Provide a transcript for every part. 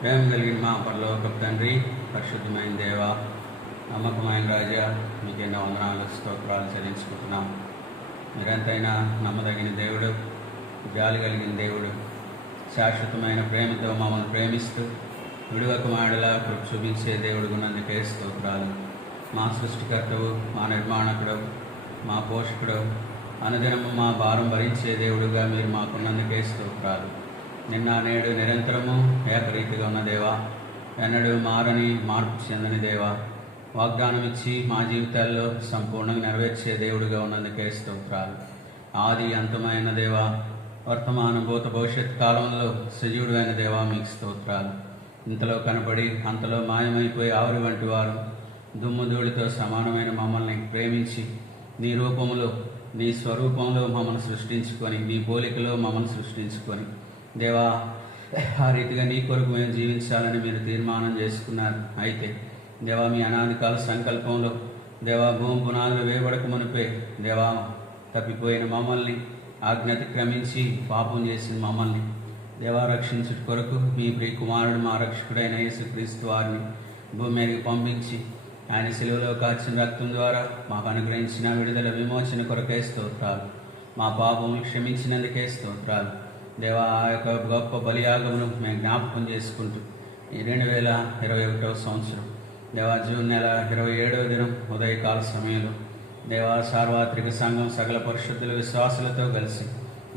ప్రేమ కలిగిన మా పరలోకపు తండ్రి, పరిశుద్ధమైన దేవ, నమ్మకమైన రాజా, మీకు ఎన్నో వందనాలు స్తోత్రాలు చెల్లించుకుంటున్నాం. మీరంతైనా నమ్మదగిన దేవుడు, జాలి కలిగిన దేవుడు, శాశ్వతమైన ప్రేమతో మమ్మల్ని ప్రేమిస్తూ విడువక మాడలా కృప చూపించే దేవుడు ఉన్నందుకే స్తోత్రాలు. మా సృష్టికర్తవు, మా నిర్మాణకుడు, మా పోషకుడు, అనుదినము మా భారం భరించే దేవుడుగా మీరు మాకున్నందుకే స్తోత్రాలు. నిన్న నేడు నిరంతరము ఏకరీతిగా ఉన్న దేవా, ఎన్నడూ మారని మార్పు చెందని దేవా, వాగ్దానం ఇచ్చి మా జీవితాల్లో సంపూర్ణంగా నెరవేర్చే దేవుడిగా ఉన్నందుకే స్తోత్రాలు. ఆది అంతమైన దేవా, వర్తమాన భూత భవిష్యత్ కాలంలో సజీవుడైన దేవా, మీకు స్తోత్రాలు. ఇంతలో కనపడి అంతలో మాయమైపోయి ఆవిరి వంటి వారు, దుమ్ము ధూళితో సమానమైన మమ్మల్ని ప్రేమించి నీ రూపంలో, నీ స్వరూపంలో మమ్మల్ని సృష్టించుకొని, నీ పోలికలో మమ్మల్ని సృష్టించుకొని దేవా, ఆ రీతిగా నీ కొరకు మేము జీవించాలని మీరు తీర్మానం చేసుకున్నారు. అయితే దేవా, మీ అనాదికాల సంకల్పంలో దేవా, భూమి పునాదులు వేయబడక మునిపే దేవా, తప్పిపోయిన మమ్మల్ని, ఆజ్ఞాతిక్రమించి పాపం చేసిన మమ్మల్ని దేవా రక్షించుట కొరకు మీ ప్రియ కుమారుడు, మా రక్షకుడైన యేసుక్రీస్తు వారిని భూమి మీదకి పంపించి ఆయన శిలువలో కాచిన రక్తం ద్వారా మాకు అనుగ్రహించిన విడుదల విమోచన కొరకే స్తోత్రాలు. మా పాపములు క్షమించినందుకే స్తోత్రాలు. దేవా, ఆ యొక్క గొప్ప బలియాగమును మేము జ్ఞాపకం చేసుకుంటూ ఈ 2021వ సంవత్సరం దేవా, జూన్ నెల 27వ దినం ఉదయకాల సమయంలో దేవా, సార్వత్రిక సంఘం సకల పరిశుద్ధుల విశ్వాసులతో కలిసి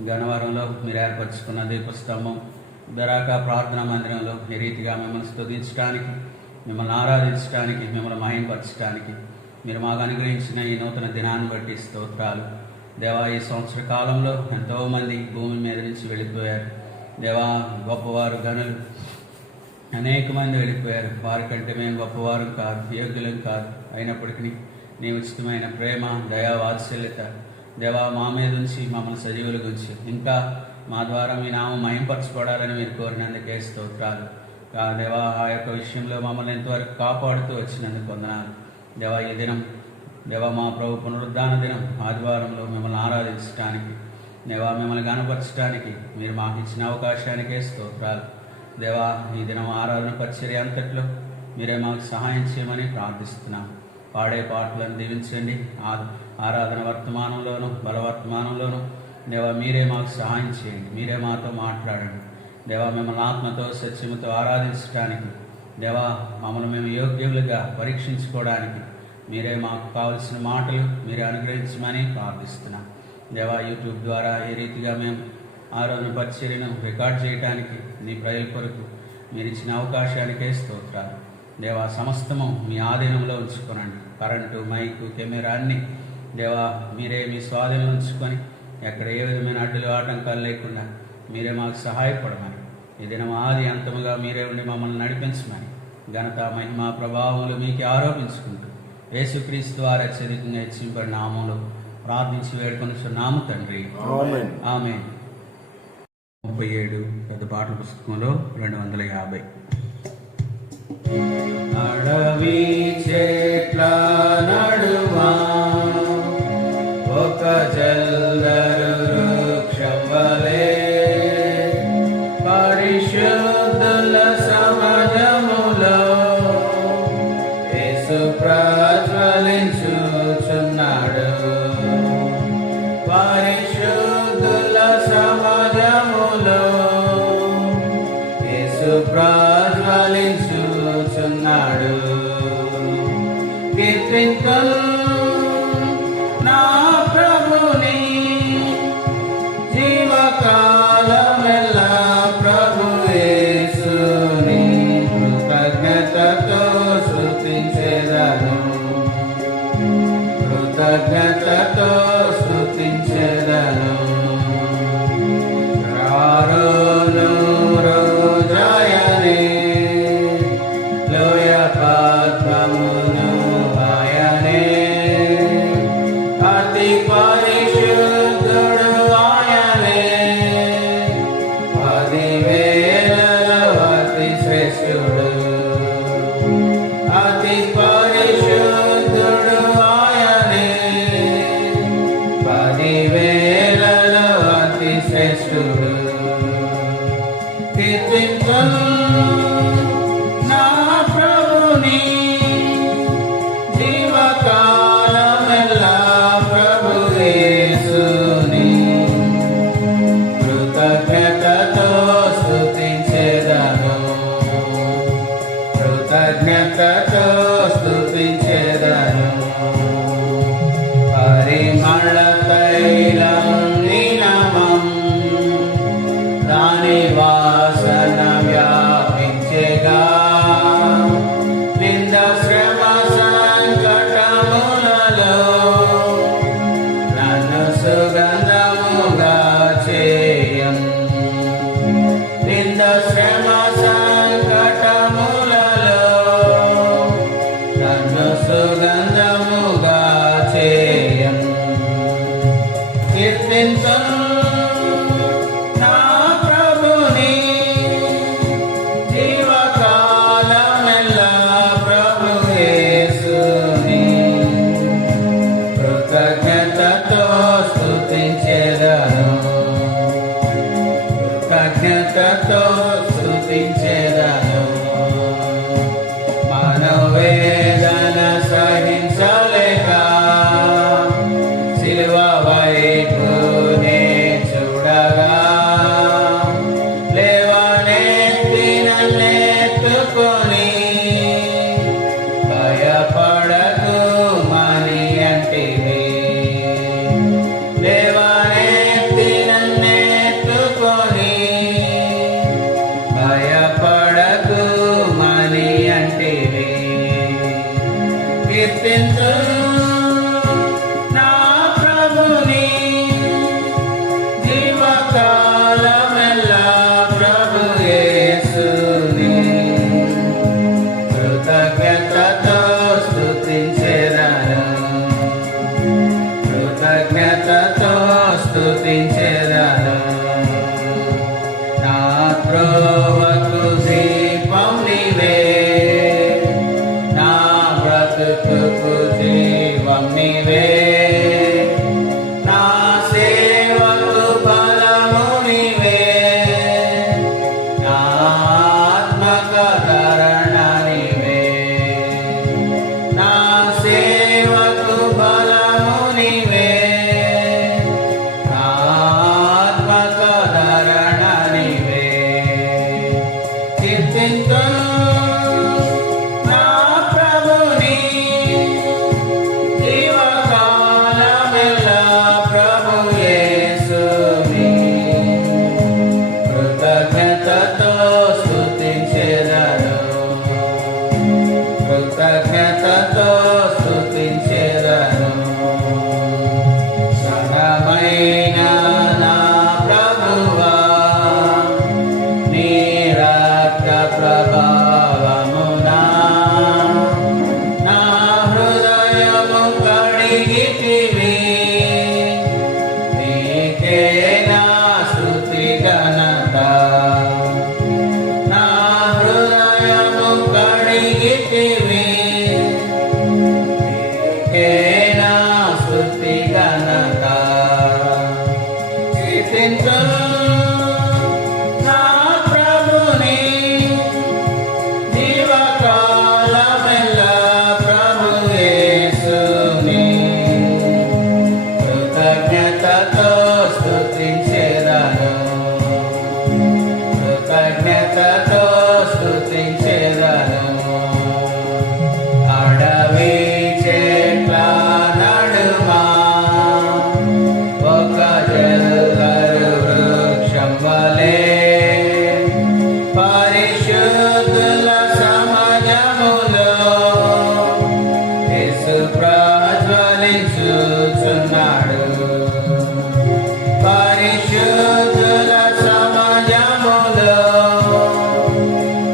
గణవరంలో మీరు ఏర్పరచుకున్న దీపస్తంభం బరాక ప్రార్థనా మందిరంలో ఈ రీతిగా మిమ్మల్ని స్తుతించడానికి, మిమ్మల్ని ఆరాధించడానికి, మిమ్మల్ని మహిమపరచడానికి మీరు మాకు అనుగ్రహించిన ఈ నూతన దినాన్ని బట్టి స్తోత్రాలు. దేవా, ఈ సంవత్సర కాలంలో ఎంతోమంది భూమి మీద నుంచి వెళ్ళిపోయారు. దేవా, గొప్పవారు, గనులు అనేక మంది వెళ్ళిపోయారు. వారికంటే మేము గొప్పవారు కాదు, యోగ్యులం కాదు. అయినప్పటికీ నీ ఉచితమైన ప్రేమ, దయా, వాత్సల్యత దేవా మా మీద ఉంచి మమ్మల్ని సజీవుల గురించి ఇంకా మా ద్వారా మీ నామం మహింపరచబడాలని మీరు కోరినందుకే స్తోత్రాలు. దేవా, ఆ యొక్క విషయంలో మమ్మల్ని ఎంతవరకు కాపాడుతూ వచ్చినందుకు వందనాలు. దేవా, ఈ దినం దేవా, మా ప్రభు పునరుద్ధాన దినం ఆదివారంలో మిమ్మల్ని ఆరాధించడానికి, దేవా మిమ్మల్ని కనపరచడానికి మీరు మాకు ఇచ్చిన అవకాశానికే స్తోత్రాలు. దేవా, ఈ దినం ఆరాధన పరిచర్య అంతట్లో మీరే మాకు సహాయం చేయమని ప్రార్థిస్తున్నాం. పాడే పాటలను దీవించండి. ఆరాధన వర్తమానంలోనూ బలవర్తమానంలోనూ దేవా మీరే మాకు సహాయం చేయండి. మీరే మాతో మాట్లాడండి. దేవా, మిమ్మల్ని ఆత్మతో సత్యముతో ఆరాధించడానికి, దేవా మమ్మల్ని మేము యోగ్యులుగా పరీక్షించుకోవడానికి మీరే మాకు కావలసిన మాటలు మీరే అనుగ్రహించమని ప్రార్థిస్తున్నాం. దేవా, యూట్యూబ్ ద్వారా ఏ రీతిగా మేము ఆరాధన పరిచర్యను రికార్డ్ చేయడానికి నీ ప్రజల కొరకు మీరు ఇచ్చిన అవకాశానికే స్తోత్రాలు. దేవా, సమస్తము మీ ఆధీనంలో ఉంచుకోనండి. కరెంటు, మైకు, కెమెరా అన్నీ దేవా మీరే మీ స్వాధీనంలో ఉంచుకొని ఎక్కడ ఏ విధమైన అడ్డులు ఆటంకాలు లేకుండా మీరే మాకు సహాయపడమని, ఈ దినం ఆది అంతముగా మీరే ఉండి మమ్మల్ని నడిపించమని ఘనత, మహిమ, ప్రభావములు మీకే ఆరోపించుకుంటూ యేసుక్రీస్తు వారి అత్యధికంగా హెచ్చింపబడిన నామములో ప్రార్థించి వేడుకొనుచున్నాము తండ్రి, ఆమేన్. 37 పెద్ద పాటల పుస్తకంలో 250. అడవి చెట్ల నడుమా ఒక జల్దరు వృక్షం వలె పరిశుద్ధుల సమాజములో యేసు ప్రజ్వలించుచున్నాడు. పరిశుద్ధుల సమాజములో యేసు ప్రజ్వలించుచున్నాడు. కీర్తింతుల్ నా ప్రభుని జీవకాలమెల్లా, ప్రభు యేసుని కృతజ్ఞతతో స్తుతించెదను, కృతజ్ఞతతో స్తుతించెదను. రారోను రోజాయనే లోయ పద్మమును ఆయనే, అతి పరిశుద్ధుడు ఆయనే, 10,000 అతి శ్రేష్ఠుడు, అతి పరిశుద్ధుడు ఆయనే, 10,000 అతి శ్రేష్ఠుడు. కీర్తింతుల్ స్తుతించేదను, కృతజ్ఞతతో స్తుతించేదను. మనోవేదన సహించలేక సిలువ వైపునే చూడగా లేవనెత్తి నన్నెత్తుకొని భయపడకు మని అంటివి. లేవనెత్తి నన్నెత్తుకొని భయపడకు మని అంటివి. కీర్తించు నా ప్రభుని జీవకాలమెల్లా, ప్రభు యేసుని కృతజ్ఞతతో స్తుతించెదను, కృతజ్ఞతతో స్తుతించెదను. నా త్రోవకు దీపం నీవే, నా బ్రతుకుకు జీవం నీవే, నా సేవకు బలము నీవే, నా ఆత్మకరణ నీవే. నా సేవకు బలము నీవే, నా ఆత్మకరణ నీవే. కీర్తించు నా ప్రభుని జీవకాలమెల్లా, ప్రభు యేసుని కృతజ్ఞతతో స్తుతించెదను, కృతజ్ఞతతో స్తుతించెదను. ఘనమైన నా ప్రభువా, నీ రక్త ప్రభావమునా నా హృదయము కడిగితివి. నీకే నా స్తుతి ఘనత, నా హృదయము కడిగితివి. నీకే నా స్తుతి ఘనత. కీర్తించు నా ప్రభుని జీవకాలమెల్లా, ప్రభు యేసుని కృతజ్ఞతతో స్తుతించెదను, కృతజ్ఞతతో స్తుతించెదను. అడవి చెట్ల నడుమా ఒక జల్గరు వృక్షం వలె పరిశుద్ధుల సమాజములో యేసు ప్రజ్వలించుచున్నాడు. పరిశుద్ధుల సమాజములో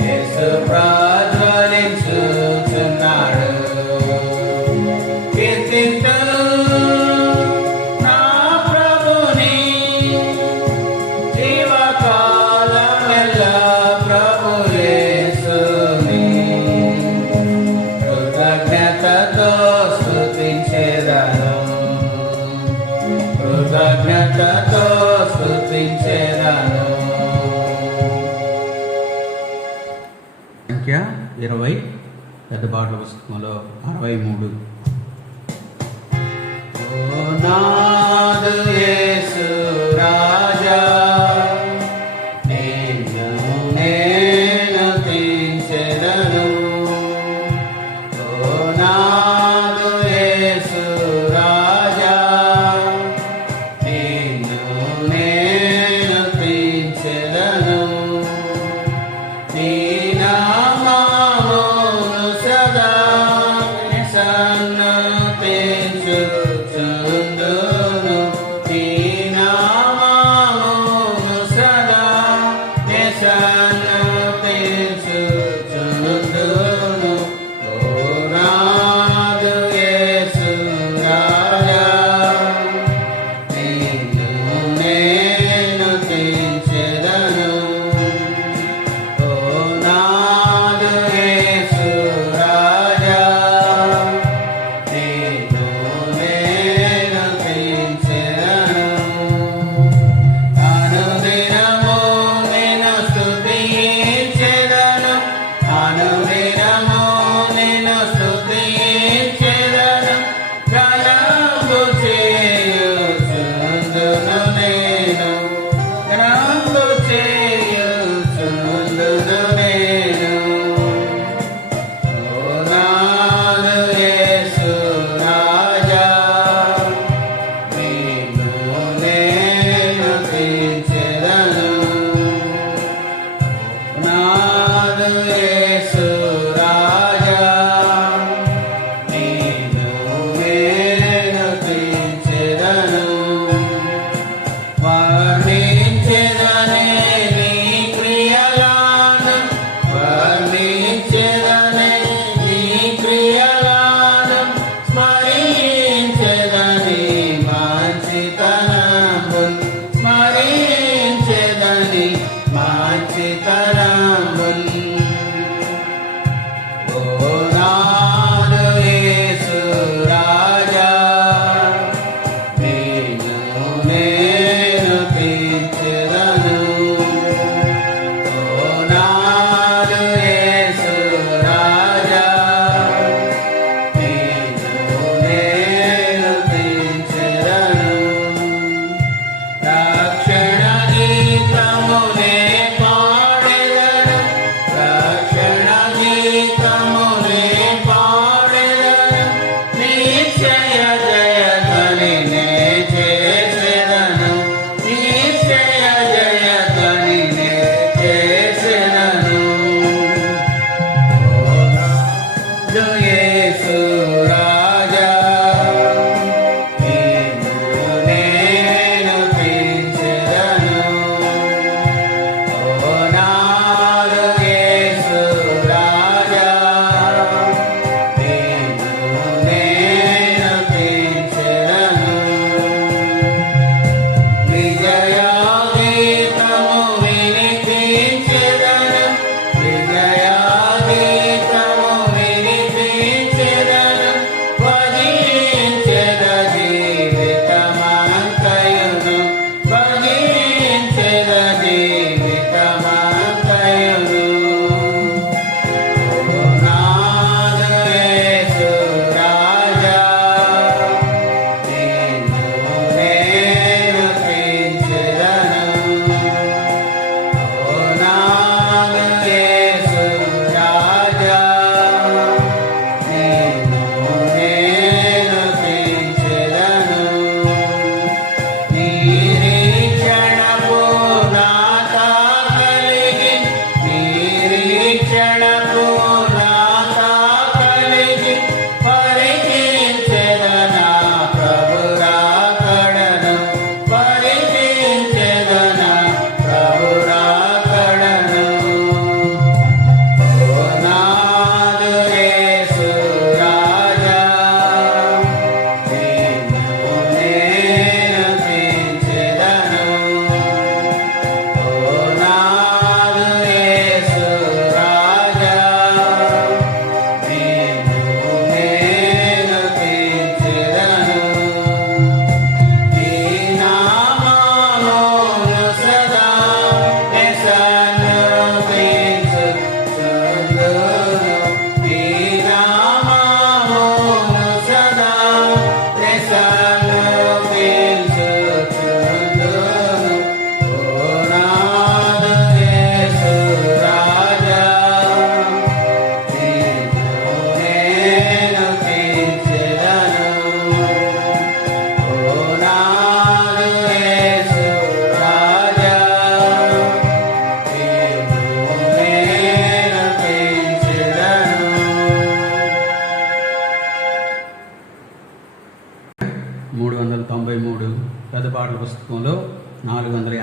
యేసు ప్రజ్వలించుచున్నాడు. కీర్తించు నా ప్రభుని జీవకాలమెల్లా, ప్రభు యేసుని కృతజ్ఞతతో స్తుతించెదను, కృతజ్ఞతతో స్తుతించెదను. సంఖ్య 20 పెద్ద పాటల పుస్తకంలో 63. ఓ నాదు యేసు రాజా, నిన్ను నేను స్తుతించెదను. ఓ నాదు యేసు రాజా, నిన్ను నేను స్తుతించెదను. నీ నామమును సదా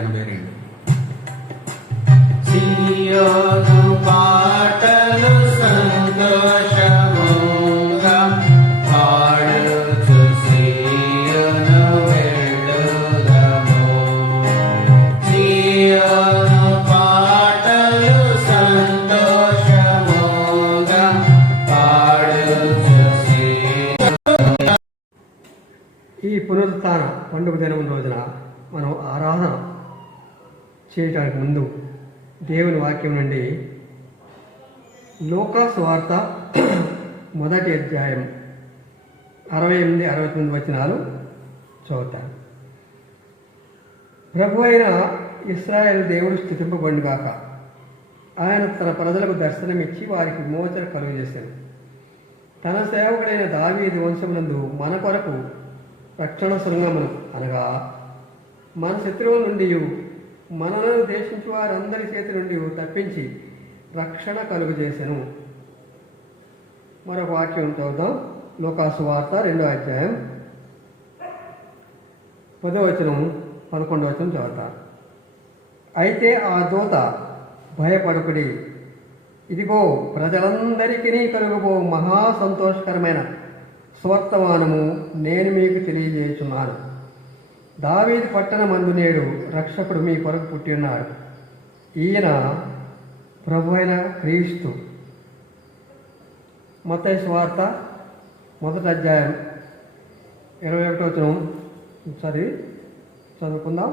182. సియోను పాటలు సంతోషముగా పాడుచు సియోను వెళ్ళుదము. సియోను పాటలు సంతోషముగా పాడుచు సియోను. ఈ పునరుత్థాన పండుగ దినం రోజున మనం ఆరాధన చేయడానికి ముందు దేవుని వాక్యం నుండి లూకా సువార్త 1వ అధ్యాయం 68-69 వచనాలు చదువుతాను. ప్రభు అయిన ఇశ్రాయేలు దేవుడు స్తుతింపబడుగాక. ఆయన తన ప్రజలకు దర్శనమిచ్చి వారికి విమోచన కలుగజేశాడు. తన సేవకుడైన దావీదు వంశమునందు మన కొరకు రక్షణ శృంగమును అనగా మన శత్రువుల నుండి మనలను దేశించి వారందరి చేతి నుండి తప్పించి రక్షణ కలుగజేసెను. మరొక వాక్యం చదువుదాం. లూకా సువార్త 2వ అధ్యాయం 10వ వచనం 11వ వచనం చదువుతారు. అయితే ఆ దూత భయపడుకుడి, ఇదిగో ప్రజలందరికీ కలుగబో మహా సంతోషకరమైన స్వర్తమానము నేను మీకు తెలియజేస్తున్నాను. దావీదు పట్టణమందు నేడు రక్షకుడు మీ కొరకు పుట్టి ఉన్నాడు. ఈయన ప్రభు అయిన క్రీస్తు. మత్తయి సువార్త 1వ అధ్యాయం 21వ వచనం చదువుకుందాం.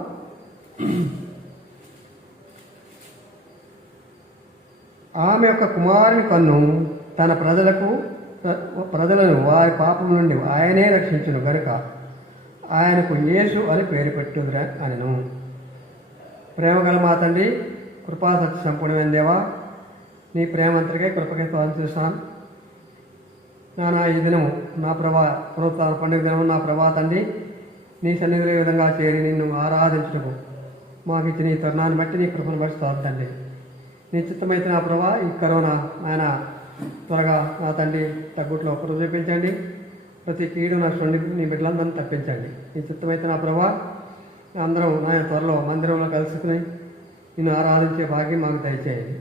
ఆమె యొక్క కుమారుని కన్ను తన ప్రజలను వారి పాపం నుండి ఆయనే రక్షించును గనుక ఆయనకు యేసు అని పేరు పెట్టుదురా అనెను. ప్రేమగల మా తండ్రి, కృపా సత్య సంపూర్ణమైన దేవా, నీ ప్రేమంతరికై కృపకై చూస్తాను నానా. ఈ దినము నా ప్రభా పునరుత్థాన పండుగ దినము నా ప్రభా తండ్రి, నీ సన్నిధిలో విధంగా చేరి నిన్ను ఆరాధించుటకు మాకు ఇచ్చిన ఈ తరుణాన్ని బట్టి నీ కృపను బట్టి తండ్రి. నీ చిత్తమైతే నా ప్రభా ఈ కరోనా ఆయన త్వరగా నా తండ్రి తగ్గుట్లో కృప చూపించండి. ప్రతి కీడు నష్టం నుండి నీ బిడ్డలందరినీ తప్పించండి. నీ చిత్తమైతే నా ప్రభా అందరం ఆయన త్వరలో మందిరంలో కలుసుకుని నిన్ను ఆరాధించే భాగ్యం మాకు దయచేయండి.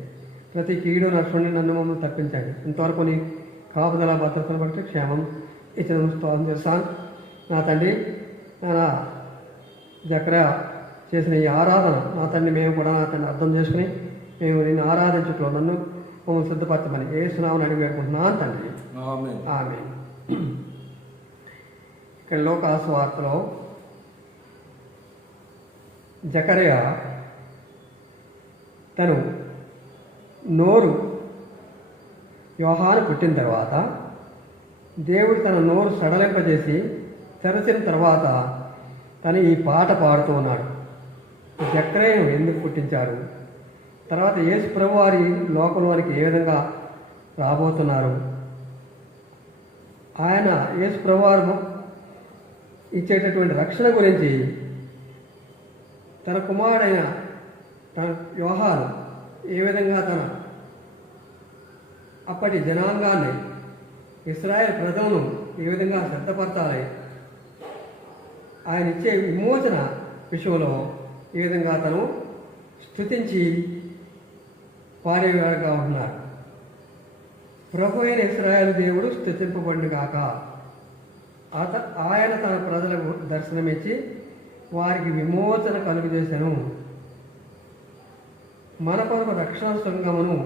ప్రతి కీడు నష్టం నుండి నన్ను మమ్మల్ని తప్పించండి. ఇంతవరకు నీ కాపుదల భద్రతను బట్టి క్షేమం ఇచ్చిన స్తోత్రం చేస్తాను నా తండ్రి. నా జకర్యా చేసిన ఈ ఆరాధన నా తండ్రి మేము కూడా నా తండ్రి అర్థం చేసుకుని మేము నిన్ను ఆరాధించుట్లో నన్ను మమ్మల్ని సిద్ధపరచమని యేసునామమున అడిగి వేడుకుంటున్నాను తండ్రి. ఆమేన్. ఇక్కడ లూకా సువార్తలో జకర్యా తను నోరు యోహాను పుట్టిన తర్వాత దేవుడు తన నోరు సడలింపజేసి తెరచిన తర్వాత తను ఈ పాట పాడుతూ ఉన్నాడు. జకర్యాను ఎందుకు పుట్టించారు, తర్వాత యేసు ప్రభు వారి లోకంలోనికి ఏ విధంగా రాబోతున్నారు, ఆయన యేసు ప్రభు వారు ఇచ్చేటటువంటి రక్షణ గురించి తన కుమారుడైన తన యోహాను ఏ విధంగా తన అప్పటి జనాంగాన్ని ఇశ్రాయేల్ ప్రజలను ఏ విధంగా సిద్ధపరచాలి, ఆయన ఇచ్చే విమోచన విషయంలో ఈ విధంగా తను స్తుతించి పాడేవాడుగా ఉన్నారు. ప్రభు అయిన ఇశ్రాయేలు దేవుడు స్తుతింపబడుగాక. ఆయన తన ప్రజలకు దర్శనమిచ్చి వారికి విమోచన కలుగజేశాను. మన కొరకు రక్షణ శృంగమును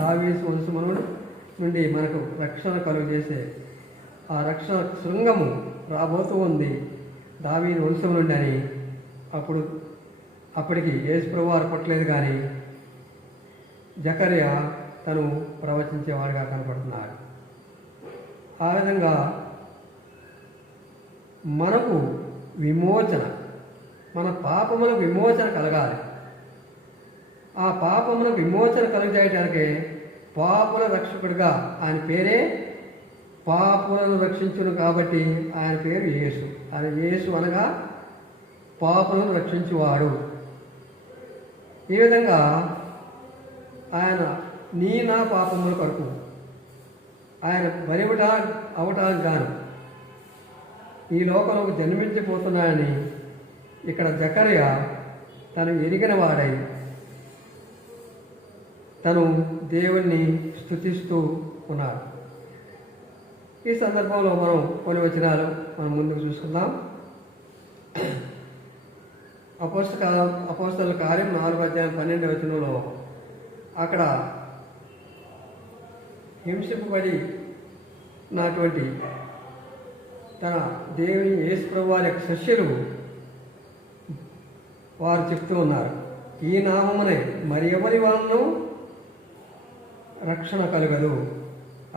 దావీదు వంశమును నుండి మనకు రక్షణ కలుగజేసే ఆ రక్షణ శృంగము రాబోతూ ఉంది దావీదు వంశం నుండి అని అప్పటికి యేసు ప్రభువు వారు పుట్టలేదు, కానీ జకర్యా తను ప్రవచించేవాడుగా కనపడుతున్నాడు. ఆ విధంగా మనకు విమోచన, మన పాపములకు విమోచన కలగాలి. ఆ పాపములకు విమోచన కలుగజేయటానికి పాపుల రక్షకుడిగా ఆయన పేరే పాపులను రక్షించును కాబట్టి ఆయన పేరు యేసు. ఆయన యేసు అనగా పాపులను రక్షించువాడు. ఈ విధంగా ఆయన నా పాపముల కొరకు ఆయన బలివట అవటానికి గాను ఈ లోకంలోకి జన్మించిపోతున్నాయని ఇక్కడ జకర్యా తను ఎరిగిన వాడై తను దేవుణ్ణి స్తుతిస్తూ ఉన్నాడు. ఈ సందర్భంలో మనం కొన్ని వచనాలు మనం ముందుకు చూసుకుందాం. అపోస్తల కార్యం 4:12 అక్కడ హింసింపబడి నాటువంటి తన దేవుని యేసు ప్రభువు వారి యొక్క శిష్యులు వారు చెప్తూ ఉన్నారు, ఈ నామమునే మరి ఎవరి వలన రక్షణ కలుగదు.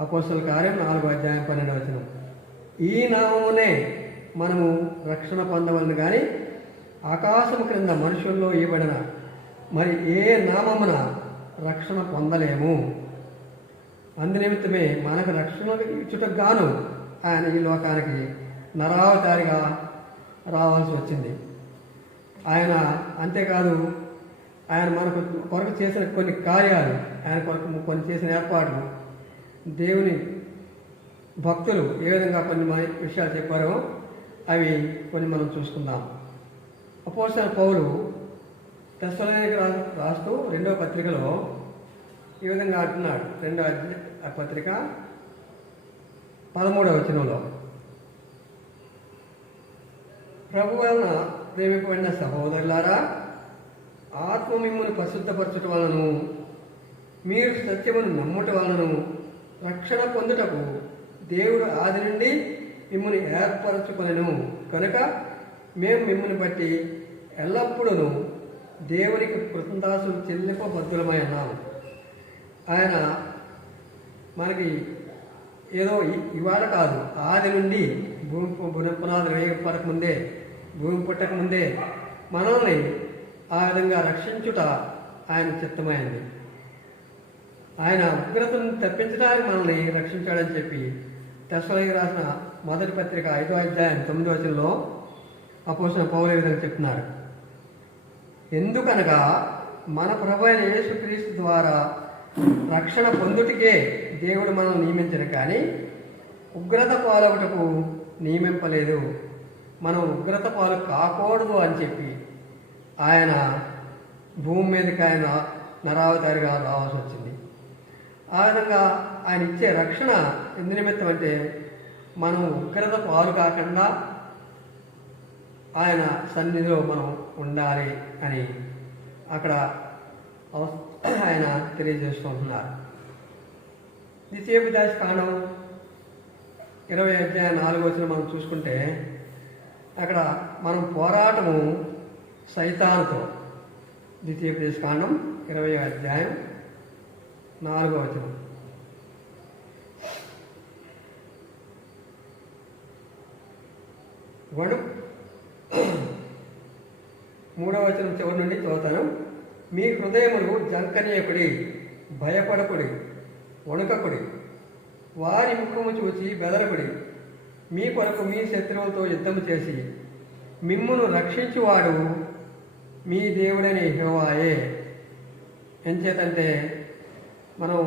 అపోస్తల కార్యం 4:12 ఈ నామమునే మనము రక్షణ పొందవలను కానీ ఆకాశము క్రింద మనుషుల్లో ఇవ్వబడిన మరి ఏ నామమున రక్షణ పొందలేము. అందునిమిత్తమే మనకు రక్షణ ఇచ్చుటకు గాను ఆయన ఈ లోకానికి నరావతారిగా రావాల్సి వచ్చింది. ఆయన అంతేకాదు, ఆయన మనకు కొరకు చేసిన కొన్ని కార్యాలు, ఆయన కొరకు కొన్ని చేసిన ఏర్పాట్లు, దేవుని భక్తులు ఏ విధంగా కొన్ని విషయాలు చెప్పారో అవి కొన్ని మనం చూసుకుందాం. అపోస్తలుడైన పౌలు తెస్సలోనికీయులకు రాస్తూ 2వ పత్రికలో ఈ విధంగా అంటున్నాడు. 2వ పత్రిక 13వ వచనంలో, ప్రభు వలన ప్రేమింపబడిన సహోదరులారా, ఆత్మ మిమ్మును పరిశుద్ధపరచుట వలనను మీరు సత్యమును నమ్ముట వలనను రక్షణ పొందుటకు దేవుడు ఆది నుండి మిమ్మల్ని ఏర్పరచుకొనెను కనుక మేము మిమ్మల్ని బట్టి ఎల్లప్పుడూ దేవునికి కృతజ్ఞతాస్తుతులు చెల్లింపబద్ధులమై ఉన్నాము. ఆయన మనకి ఏదో ఇవాళ కాదు, ఆది నుండి భూమి పునాదులు వేయపడక ముందే, భూమి పుట్టక ముందే మనల్ని ఆ విధంగా రక్షించుట ఆయన చిత్తమైంది. ఆయన ఉగ్రతను తప్పించడానికి మనల్ని రక్షించాడని చెప్పి తెస్సలోనికీయులకు రాసిన మొదటి పత్రిక 5:9 అపోస్తలుడైన పౌలు ఈ విధంగా చెప్తున్నారు, ఎందుకనగా మన ప్రభు అయిన యేసుక్రీస్తు ద్వారా రక్షణ పొందుటికే దేవుడు మనల్ని నియమించడు కానీ ఉగ్రత పాలవుటకు నియమింపలేదు. మనం ఉగ్రత పాలు కాకూడదు అని చెప్పి ఆయన భూమి మీదకి ఆయన నరావతారిగా రావాల్సి వచ్చింది. ఆ విధంగా ఆయన ఇచ్చే రక్షణ ఎందు నిమిత్తం అంటే మనం ఉగ్రత పాలు కాకుండా ఆయన సన్నిధిలో మనం ఉండాలి అని అక్కడ ఆయన తెలియజేస్తుంటున్నారు. ద్వితీయోపదేశకాండం 20:4 మనం చూసుకుంటే అక్కడ మనం పోరాటము సైతానుతో, ద్వితీయోపదేశకాండం 20:4 వణు 3వ చివరి నుండి చదువుతాను. మీ హృదయములు జంకనీయకుడి, భయపడకుడి, వణుకకుడి, వారి ముఖము చూచి బెదరకుడి. మీ కొరకు మీ శత్రువులతో యుద్ధము చేసి మిమ్మును రక్షించువాడు మీ దేవుడైన యెహోవాయే. ఎంచేతంటే మనం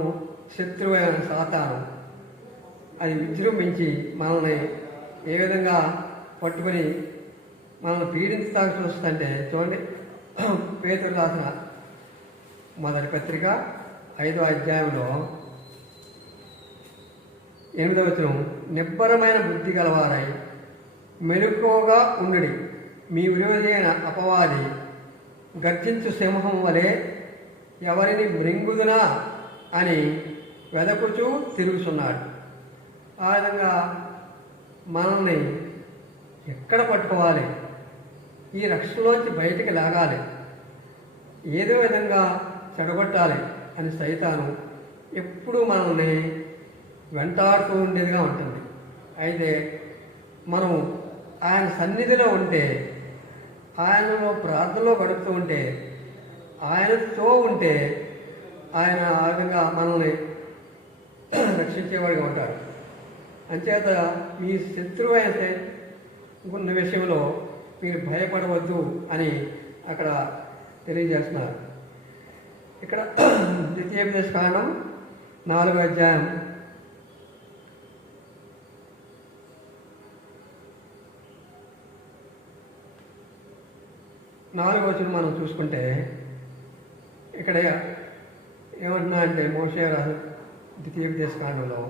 శత్రువైన సాతాను అది విజృంభించి మనల్ని ఏ విధంగా పట్టుకొని మనల్ని పీడించడానికి వస్తుందంటే చూడండి, పేతురు రాసిన మొదటి పత్రిక 5వ అధ్యాయంలో 8వ వచనం, నిబ్బరమైన బుద్ధి గలవారై మెలకువగా ఉండుడి. మీ విరోధి అయిన అపవాది గర్జించు సింహం వలె ఎవరిని మృంగుదునా అని వెదకుచూ తిరుగుతున్నాడు. ఆ విధంగా మనల్ని ఎక్కడ పట్టుకోవాలి, ఈ రక్షణలోంచి బయటికి లాగాలి, ఏదో విధంగా చెడగొట్టాలి అని సైతాను ఎప్పుడూ మనల్ని వెంటాడుతూ ఉండేదిగా ఉంటుంది. అయితే మనం ఆయన సన్నిధిలో ఉంటే, ఆయనలో ప్రార్థనలో గడుపుతూ ఉంటే, ఆయనతో ఉంటే ఆయన ఆ విధంగా మనల్ని రక్షించేవాడిగా ఉంటారు. అంచేత మీ శత్రువు అయితే ఉన్న విషయంలో మీరు భయపడవద్దు అని అక్కడ తెలియజేస్తున్నారు. ఇక్కడ ద్వితీయోపదేశకాండం 4వ అధ్యాయం 4 4వ వచనం మనం చూసుకుంటే ఇక్కడ ఏమంటున్నా అంటే మోషే రాజు ద్వితీయోపదేశకాండంలో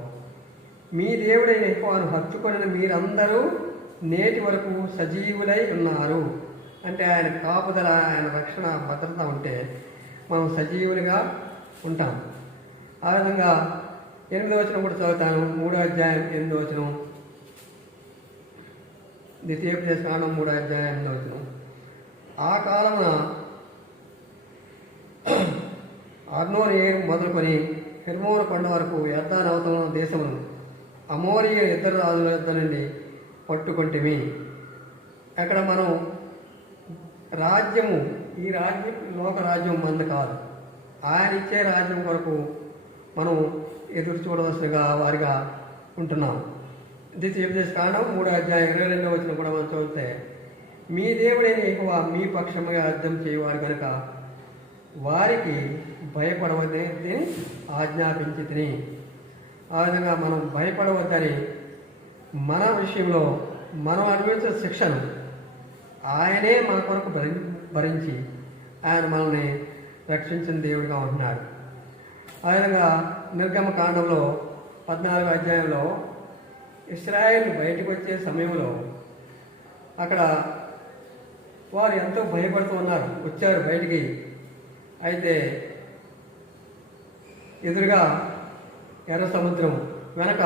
మీ దేవుడైన యెహోవాను హత్తుకొనిన మీరందరూ నేటి వరకు సజీవులై ఉన్నారు. అంటే ఆయన కాపుదల, ఆయన రక్షణ, భద్రత ఉంటే మనం సజీవులుగా ఉంటాం. ఆ విధంగా 8వ వచనం కూడా చదువుతాను. 3వ అధ్యాయం 8వ వచనం, ద్వితీయోపదేశకాండం 3వ అధ్యాయం 8వ వచనం. ఆ కాలమున అర్నోన్ ఏరు మొదలుకొని హెర్మోను కొండ వరకు యొర్దాను అవతల దేశమును అమోరీయ ఇద్దరు రాజుల యొద్ద నుండి పట్టుకొంటిమి. అక్కడ మనం రాజ్యము, ఈ రాజ్యం లోక రాజ్యం మంది కాదు, ఆయన ఇచ్చే రాజ్యం కొరకు మనం ఎదురు చూడవలసిగా వారిగా ఉంటున్నాం. ద్వితీయోపదేశకాండం 3వ అధ్యాయం 22వ వచనం కూడా మనం చదివితే మీ దేవుడైన యెహోవా మీ పక్షముగా యుద్ధం చేయవాడు కనుక వారికి భయపడవద్దని ఆజ్ఞాపించి తిని. ఆ విధంగా మనం భయపడవద్దని మన విషయంలో మనం అనుభవించిన శిక్షను ఆయనే మన కొరకు భరించి ఆయన మనల్ని రక్షించిన దేవుడిగా ఉంటున్నాడు. ఆ విధంగా నిర్గమకాండంలో 14వ అధ్యాయంలో ఇశ్రాయేలు బయటకు వచ్చే సమయంలో అక్కడ వారు ఎంతో భయపడుతూ ఉన్నారు. వచ్చారు బయటికి, అయితే ఎదురుగా ఎర్ర సముద్రం, వెనక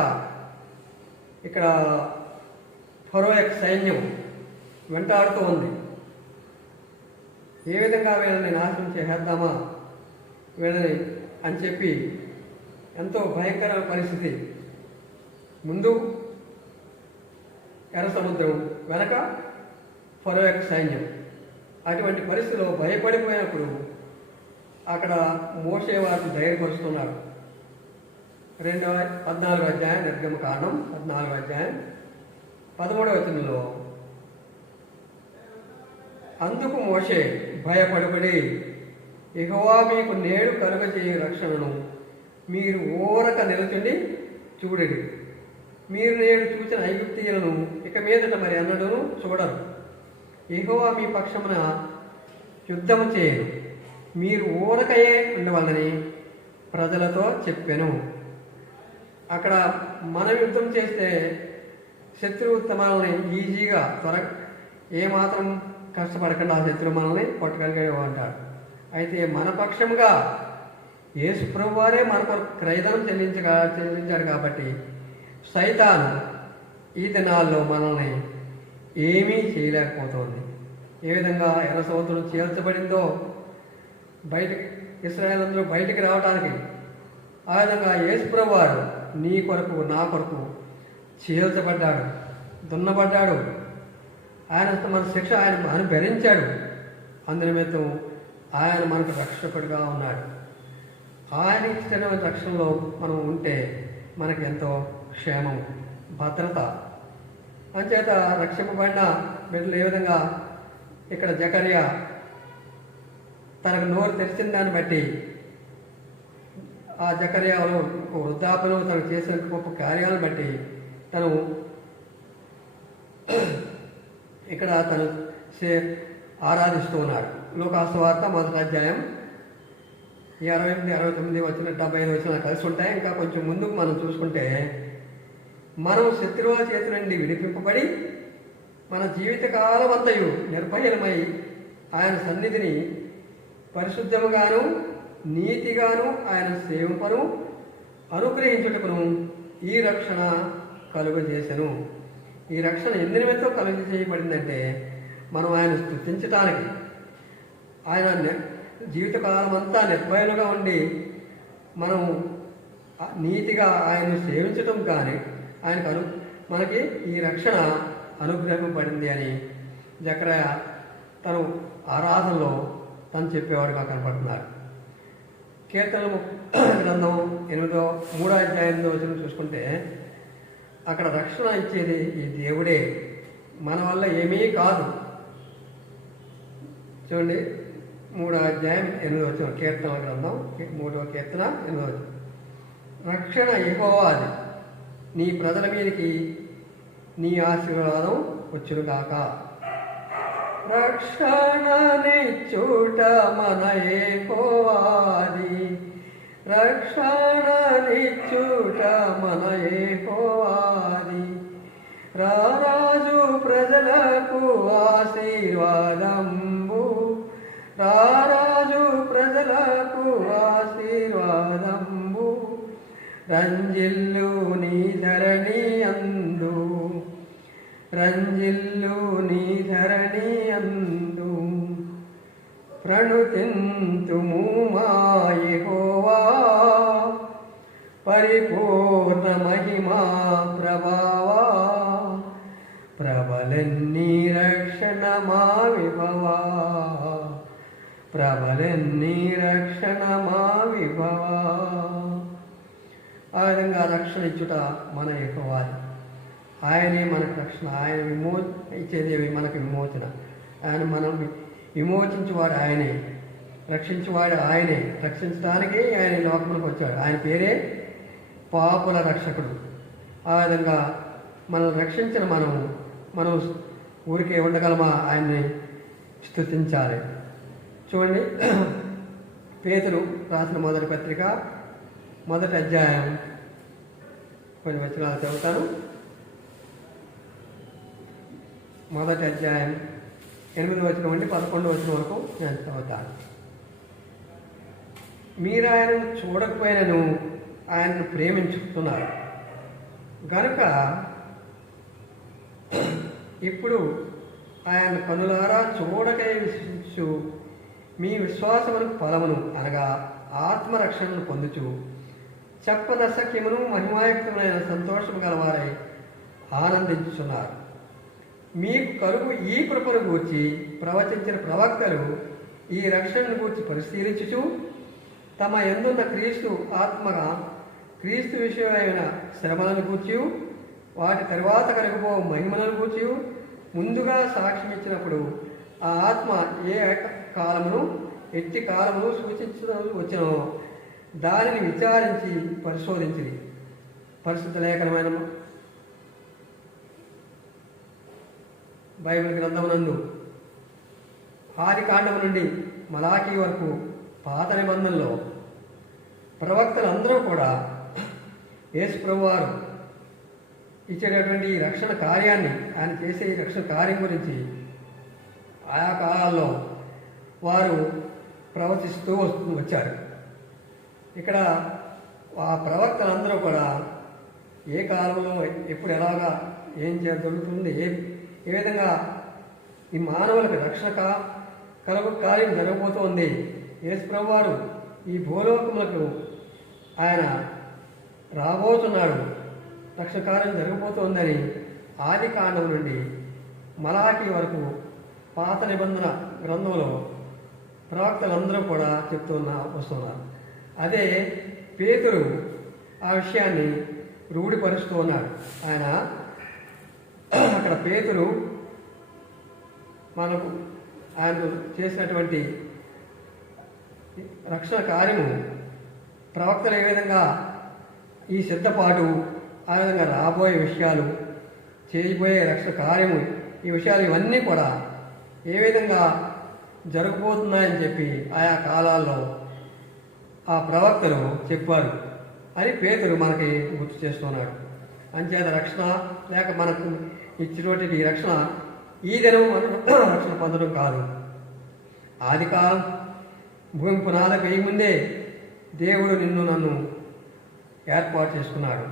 ఇక్కడ ఫరో యొక్క సైన్యం వెంటాడుతూ ఉంది. ఏ విధంగా వీళ్ళని నాశనం చేసేద్దామా వీళ్ళని అని చెప్పి ఎంతో భయంకరమైన పరిస్థితి. ముందు ఎర్ర సముద్రం, వెనక ఫరో యొక్క సైన్యం. అటువంటి పరిస్థితిలో భయపడిపోయినప్పుడు అక్కడ మోషే వారిని ధైర్యపరుస్తున్నాడు. 14వ అధ్యాయం నిర్గమకాండం 14వ అధ్యాయం 13వ వచనంలో అందుకు మోషే భయపడబడి యెహోవా మీకు నేడు కలుగజేయు రక్షణను మీరు ఊరక నిలుచుండి చూడండి. మీరు నేడు చూసిన ఐగుప్తీయులను ఇక మీదట మరి అన్నడును చూడరు. యెహోవా మీ పక్షమున యుద్ధము చేయరు, మీరు ఊరకయే ఉండవాలని ప్రజలతో చెప్పాను. అక్కడ మనం యుద్ధం చేస్తే శత్రువు మనల్ని ఈజీగా ఏమాత్రం కష్టపడకుండా ఆ శత్రువు మనల్ని కొట్టగలిగే అంటాడు. అయితే మన పక్షంగా యేసు ప్రభు వారే మన కొరకు క్రయధనం చెల్లించాడు కాబట్టి సైతాను ఈ దినాల్లో మనల్ని ఏమీ చేయలేకపోతుంది. ఏ విధంగా ఎర్ర సముద్రం చేర్చబడిందో బయటకి ఇశ్రాయేలు అందరూ బయటికి రావడానికి, ఆ విధంగా యేసు ప్రభు వారు నీ కొరకు నా కొరకు చీల్చబడ్డాడు, దున్నబడ్డాడు. ఆయన మన శిక్ష ఆయన భరించాడు. అందునిమిత్తం ఆయన మనకు రక్షకుడిగా ఉన్నాడు. ఆయన ఇచ్చిన రక్షణలో మనం ఉంటే మనకి ఎంతో క్షేమం, భద్రత. అంచేత రక్షింపబడిన బిడ్డలు ఏ విధంగా ఇక్కడ జకర్యా తనకు నోరు తెరిచిన దాన్ని బట్టి ఆ జకర్యాలో వృద్ధాపలో తను చేసిన గొప్ప కార్యాలను బట్టి తను ఇక్కడ తను ఆరాధిస్తూ ఉన్నాడు. లోకాసువార్త 1వ అధ్యాయం 68, 69 వచ్చిన 75 వచ్చిన కలిసి ఉంటాయి. ఇంకా కొంచెం ముందుకు మనం చూసుకుంటే మనం శత్రువుల చేతి నుండి విడిపింపబడి మన జీవితకాలం అంతయు నిర్భయమై ఆయన సన్నిధిని పరిశుద్ధముగాను నీతిగాను ఆయన సేవింపను అనుగ్రహించుటకును ఈ రక్షణ కలుగజేసెను. ఈ రక్షణ ఎందు నిమిత్తం కలుగజేయబడిందంటే మనం ఆయన స్తుతించటానికి, ఆయన జీవితకాలం అంతా నిర్భయులుగా ఉండి మనం నీతిగా ఆయన్ను సేవించటం కానీ ఆయనకు మనకి ఈ రక్షణ అనుగ్రహింపబడింది అని జకర్యా తను ఆరాధనలో తను చెప్పేవాడుగా కనపడుతున్నాడు. కీర్తనలు గ్రంథం 3వ అధ్యాయం 8వ వచనం చూసుకుంటే అక్కడ రక్షణ ఇచ్చేది ఈ దేవుడే, మన వల్ల ఏమీ కాదు. చూడండి 3వ అధ్యాయం 8వ వచనం, కీర్తనల గ్రంథం 3వ కీర్తన 8వ వచనం. రక్షణ యెహోవాది, నీ ప్రజల మీదకి నీ ఆశీర్వాదం వచ్చునుగాక. రక్షణనిచ్చుట మన యెహోవాది, రక్షణనిచ్చుట మన యెహోవాది. రారాజు ప్రజలకు ఆశీర్వాదంబు, రారాజు ప్రజలకు ఆశీర్వాదంబు. రంజిల్లు నీ ధరణి అందు, రంజిల్లు నీ ధరణి అందు. ప్రణుతింతుము మా యెహోవా, పరిపూర్ణ మహిమా ప్రభావా. ప్రబలెన్ని రక్షణ మా విభవా, ప్రబలెన్ని రక్షణ మా విభవా. ఆ విధంగా రక్షణ ఇచ్చుట మన యెహోవాది. ఆయనే మనకు రక్షణ, ఆయన ఇచ్చేదేవి మనకు విమోచన. ఆయన మనం విమోచించేవాడు ఆయనే, రక్షించేవాడు ఆయనే. రక్షించడానికే ఆయన లోకంలోకి వచ్చాడు. ఆయన పేరే పాపుల రక్షకుడు. ఆ విధంగా మనల్ని రక్షించిన మనం ఊరికే ఉండగలమా? ఆయన్ని స్తుతించాలి. చూడండి, పేతురు రాసిన మొదటి పత్రిక 1వ అధ్యాయం కొన్ని వచనాలు చదువుతాను. 1వ అధ్యాయం 8వ వచనం నుండి 11వ వచనం వరకు నేను చదువుతాను. మీరు ఆయనను చూడకపోయినను ఆయనను ప్రేమించుతున్నారు గనుక ఇప్పుడు ఆయన కనులారా చూడకై విశ్వసించు మీ విశ్వాసమునకు ఫలమును అనగా ఆత్మరక్షణను పొందుచు చెప్పదశక్యమును మహిమాయుక్తమైన సంతోషము గలవారై ఆనందించుచున్నారు. మీకు కలుగు ఈ కృపను గూర్చి ప్రవచించిన ప్రవక్తలు ఈ రక్షణను గూర్చి పరిశీలించుచు తమ యందున్న క్రీస్తు ఆత్మగా క్రీస్తు విషయమైన శ్రమలను గూర్చి వాటి తరువాత కలుగుబో మహిమలను గూర్చి ముందుగా సాక్ష్యం ఇచ్చినప్పుడు ఆ ఆత్మ ఏ కాలమును ఎట్టి కాలమును సూచించడానికి వచ్చినో దానిని విచారించి పరిశోధించింది. పరిశుద్ధ లేఖనమైన బైబిల్ గ్రంథమునందు ఆది కాండము నుండి మలాకీ వరకు పాత నిబంధనలో ప్రవక్తలందరూ కూడా యేసు ప్రభువారు ఇచ్చేటటువంటి ఈ రక్షణ కార్యాన్ని, ఆయన చేసే ఈ రక్షణ కార్యం గురించి ఆయా కాలాల్లో వారు ప్రవచిస్తూ వచ్చారు. ఇక్కడ ఆ ప్రవక్తలందరూ కూడా ఏ కాలంలో ఎప్పుడు ఎలాగా ఏం జరుగుతుంది, ఏ విధంగా ఈ మానవులకు రక్షణ కలుగు కార్యం జరగబోతోంది, యేసు ప్రభువారు ఈ భూలోకములకు ఆయన రాబోతున్నాడు, రక్షణ కార్యం జరగబోతోందని ఆది కాండం నుండి మలాకీ వరకు పాత నిబంధన గ్రంథంలో ప్రవక్తలందరూ కూడా వస్తున్నారు. అదే పేతురు ఆ విషయాన్ని రూఢిపరుస్తూ ఉన్నాడు. ఆయన అక్కడ పేతురు మనకు ఆయన చేసినటువంటి రక్షణ కార్యము, ప్రవక్తలు ఏ విధంగా ఈ సిద్ధపాటు, ఆ విధంగా రాబోయే విషయాలు, చేయబోయే రక్షణ కార్యము, ఈ విషయాలు ఇవన్నీ కూడా ఏ విధంగా జరగబోతున్నాయని చెప్పి ఆయా కాలాల్లో ఆ ప్రవక్తలు చెప్పారు అని పేతురు మనకి గుర్తు చేస్తున్నాడు. అంచేత రక్షణ లేక మనకు ఇచ్చినటువంటి ఈ రక్షణ ఈ దినం మనం రక్షణ పొందడం కాదు. ఆది కాలం భూమి పునాది వేయ ముందే దేవుడు నిన్ను నన్ను ఏర్పాటు చేసుకున్నాడు.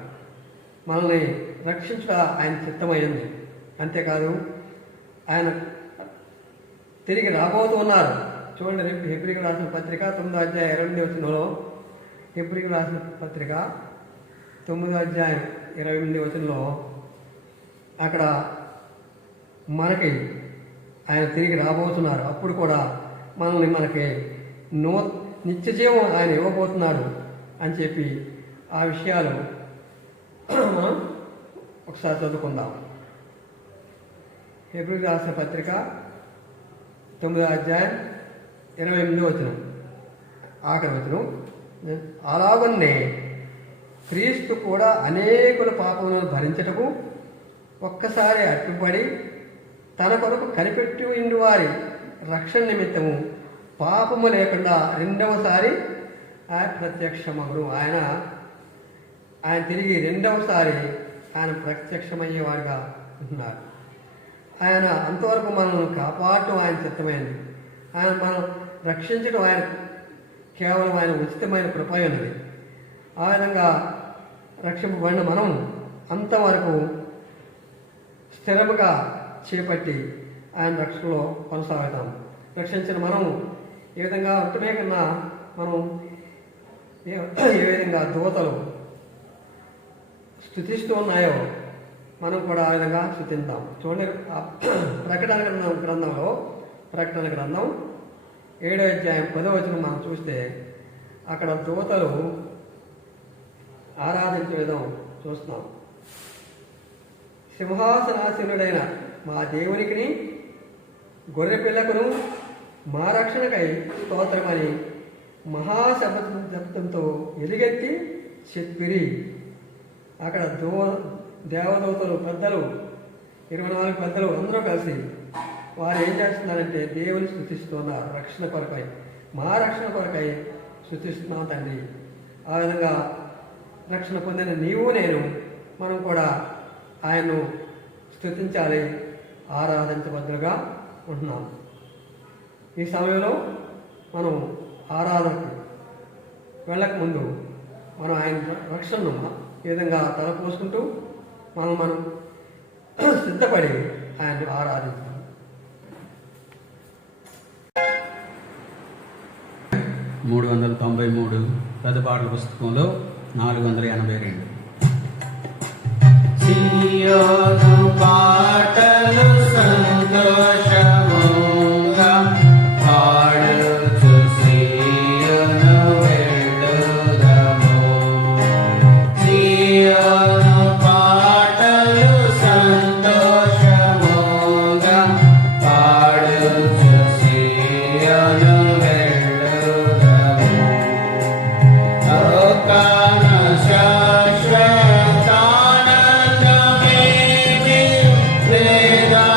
మనల్ని రక్షించుట ఆయన చిత్తమైంది. అంతేకాదు ఆయన తిరిగి రాబోతూ ఉన్నారు. చూడండి, హెబ్రీకి రాసిన పత్రిక 9వ అధ్యాయం 28వ వచనంలో, హెబ్రీకి రాసిన పత్రిక 9వ అధ్యాయం 28వ వచనంలో అక్కడ మనకి ఆయన తిరిగి రాబోతున్నారు. అప్పుడు కూడా మనల్ని మనకి నిత్యజీవం ఆయన ఇవ్వబోతున్నాడు అని చెప్పి ఆ విషయాలు మనం ఒకసారి చదువుకుందాం. హెబ్రీకి రాసిన పత్రిక 9వ అధ్యాయం 28వ వచనం, ఆఖరి వచనం. అలాగనే క్రీస్తు కూడా అనేకుల పాపములను భరించటకు ఒక్కసారి అట్టుపడి తన కొరకు కనిపెట్టి ఉండి వారి రక్షణ నిమిత్తము పాపము లేకుండా రెండవసారి ఆయన ప్రత్యక్షమగును. ఆయన తిరిగి రెండవసారి ఆయన ప్రత్యక్షమయ్యేవాడుగా ఉంటున్నారు. ఆయన అంతవరకు మనల్ని కాపాడటం ఆయన చిత్తమైనది. ఆయన మనం రక్షించడం ఆయన కేవలం ఆయన ఉచితమైన కృప ఉన్నది. ఆ విధంగా రక్షింపబడిన మనం అంతవరకు స్థిరముగా చేపట్టి ఆయన రక్షణలో కొనసాగుతాం. రక్షించిన మనం ఏ విధంగా ఉంటమే కన్నా మనం ఏ విధంగా దూతలు స్తుతిస్తూ ఉన్నాయో మనం కూడా ఆ విధంగా స్తుతిద్దాం. చూడండి, ప్రకటన గ్రంథంలో ప్రకటన గ్రంథం 7వ అధ్యాయం 10వ వచనం మనం చూస్తే అక్కడ దూతలు ఆరాధించే విధం చూస్తున్నాం. సింహాసనాసీనుడైన మా దేవునికి గొర్రె పిల్లకును మా రక్షణకై స్తోత్రమని మహాశబ్దంతో ఎలుగెత్తి చెప్పిరి. అక్కడ దేవదూతలు పెద్దలు 24 పెద్దలు అందరూ కలిసి వారు ఏం చేస్తున్నారంటే దేవుని స్తుతిస్తున్నారు. రక్షణ కొరకై, మా రక్షణ కొరకై స్తుతిస్తున్నాం తండ్రి. ఆ విధంగా రక్షణ పొందిన నీవు నేను మనం కూడా ఆయన్ను స్తుతించాలి, ఆరాధించబద్దులుగా ఉంటున్నాం. ఈ సమయంలో మనం ఆరాధనకు వెళ్ళకముందు మనం ఆయన రక్షణను ఈ విధంగా తలపోసుకుంటూ మనం సిద్ధపడి ఆయన్ని ఆరాధించాలి. 393 పెద్ద పాటల పుస్తకంలో 482. సియోను పాటలు సంతోషముగా పాడుచు సియోను వెళ్ళుదము. సియోను పాటలు సంతోషముగా పాడుచు సియోను వెళ్ళుదము. లోకాన శాశ్వతానందమేమి లేదా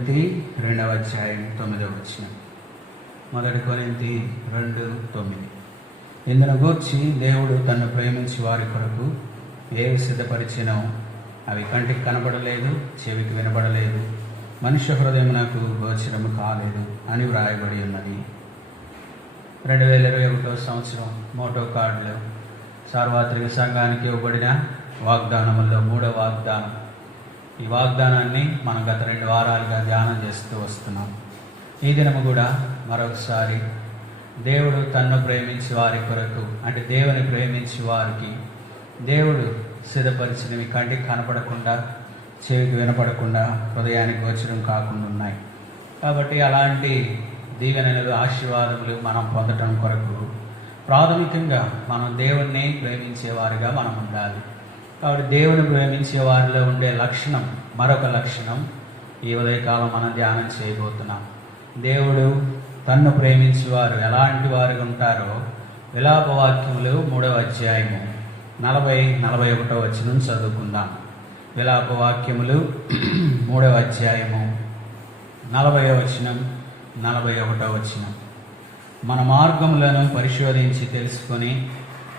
కొరింథీ 2వ అధ్యాయం 9వ వచనం. 1 కొరింథీ 2:9. ఇందును గూర్చి దేవుడు తన్ను ప్రేమించి వారి కొరకు ఏవి సిద్ధపరిచినో అవి కంటికి కనబడలేదు, చెవికి వినబడలేదు, మనుష్య హృదయమునకు గోచరము కాలేదు అని వ్రాయబడి ఉన్నది. 2021 సంవత్సరం మోటో కార్డులో సార్వత్రిక సంఘానికి ఇవ్వబడిన వాగ్దానముల్లో 3వ వాగ్దానం. ఈ వాగ్దానాన్ని మనం గత 2 వారాలుగా ధ్యానం చేస్తూ వస్తున్నాం. ఈ దినము కూడా మరొకసారి దేవుడు తన్ను ప్రేమించి వారి కొరకు, అంటే దేవుని ప్రేమించి వారికి దేవుడు సిద్ధపరిచినవి కంటికి కనపడకుండా, చెవికి వినపడకుండా, హృదయానికి గోచరం కాకుండా ఉన్నాయి. కాబట్టి అలాంటి దీవెనలు, ఆశీర్వాదములు మనం పొందటం కొరకు ప్రాథమికంగా మనం దేవుణ్ణి ప్రేమించేవారిగా మనం ఉండాలి. కాబట్టి దేవుని ప్రేమించే వారిలో ఉండే లక్షణం, మరొక లక్షణం ఈ ఉదయకాలం మనం ధ్యానం చేయబోతున్నాం. దేవుడు తన్ను ప్రేమించేవారు ఎలాంటి వారుగా ఉంటారో విలాపవాక్యములు 3వ అధ్యాయము 40-41 వచనం చదువుకుందాం. విలాపవాక్యములు 3వ అధ్యాయము 40వ వచనం 41వ వచనం. మన మార్గములను పరిశోధించి తెలుసుకొని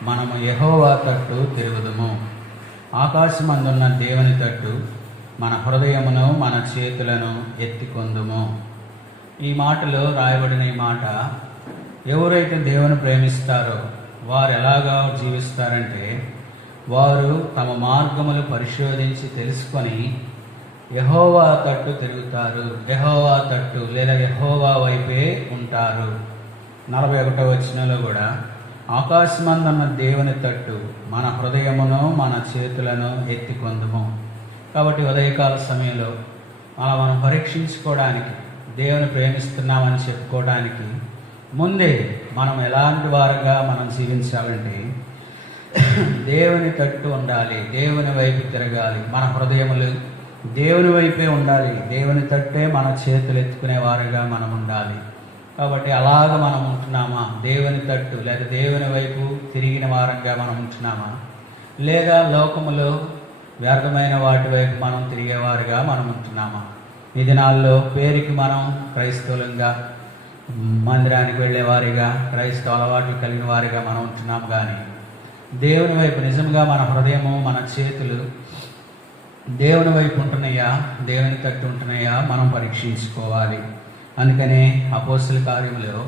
మనము యెహోవా తట్టు తిరుగుదుము. ఆకాశమందున్న దేవుని తట్టు మన హృదయమును, మన చేతులను ఎత్తికొందుము. ఈ మాటలో రాయబడిన ఈ మాట, ఎవరైతే దేవుని ప్రేమిస్తారో వారు ఎలాగా జీవిస్తారంటే, వారు తమ మార్గములు పరిశోధించి తెలుసుకొని యెహోవా తట్టు తిరుగుతారు. యెహోవా తట్టు లేదా యెహోవా వైపే ఉంటారు. 41వ వచనంలో కూడా ఆకాశమందున్న దేవుని తట్టు మన హృదయమును, మన చేతులను ఎత్తికొందుము. కాబట్టి ఉదయకాల సమయంలో మనం పరీక్షించుకోవడానికి, దేవుని ప్రేమిస్తున్నామని చెప్పుకోవడానికి ముందే మనం ఎలాంటి వారుగా మనం జీవించాలంటే దేవుని తట్టు ఉండాలి, దేవుని వైపు తిరగాలి, మన హృదయములు దేవుని వైపే ఉండాలి, దేవుని తట్టే మన చేతులు ఎత్తుకునే వారుగా మనం ఉండాలి. కాబట్టి అలాగ మనం ఉంటున్నామా? దేవుని తట్టు లేదా దేవుని వైపు తిరిగిన వారంగా మనం ఉంటున్నామా? లేదా లోకములో వ్యర్థమైన వాటి వైపు మనం తిరిగేవారుగా మనం ఉంటున్నామా? ఈ దినాల్లో పేరుకి మనం క్రైస్తవులంగా, మందిరానికి వెళ్ళేవారిగా, క్రైస్తవ అలవాట్లు కలిగిన వారిగా మనం ఉంటున్నాం. కానీ దేవుని వైపు నిజంగా మన హృదయము, మన చేతులు దేవుని వైపు ఉంటున్నాయా, దేవుని తట్టు ఉంటున్నాయా మనం పరీక్షించుకోవాలి. అందుకనే అపోస్తల కార్యములో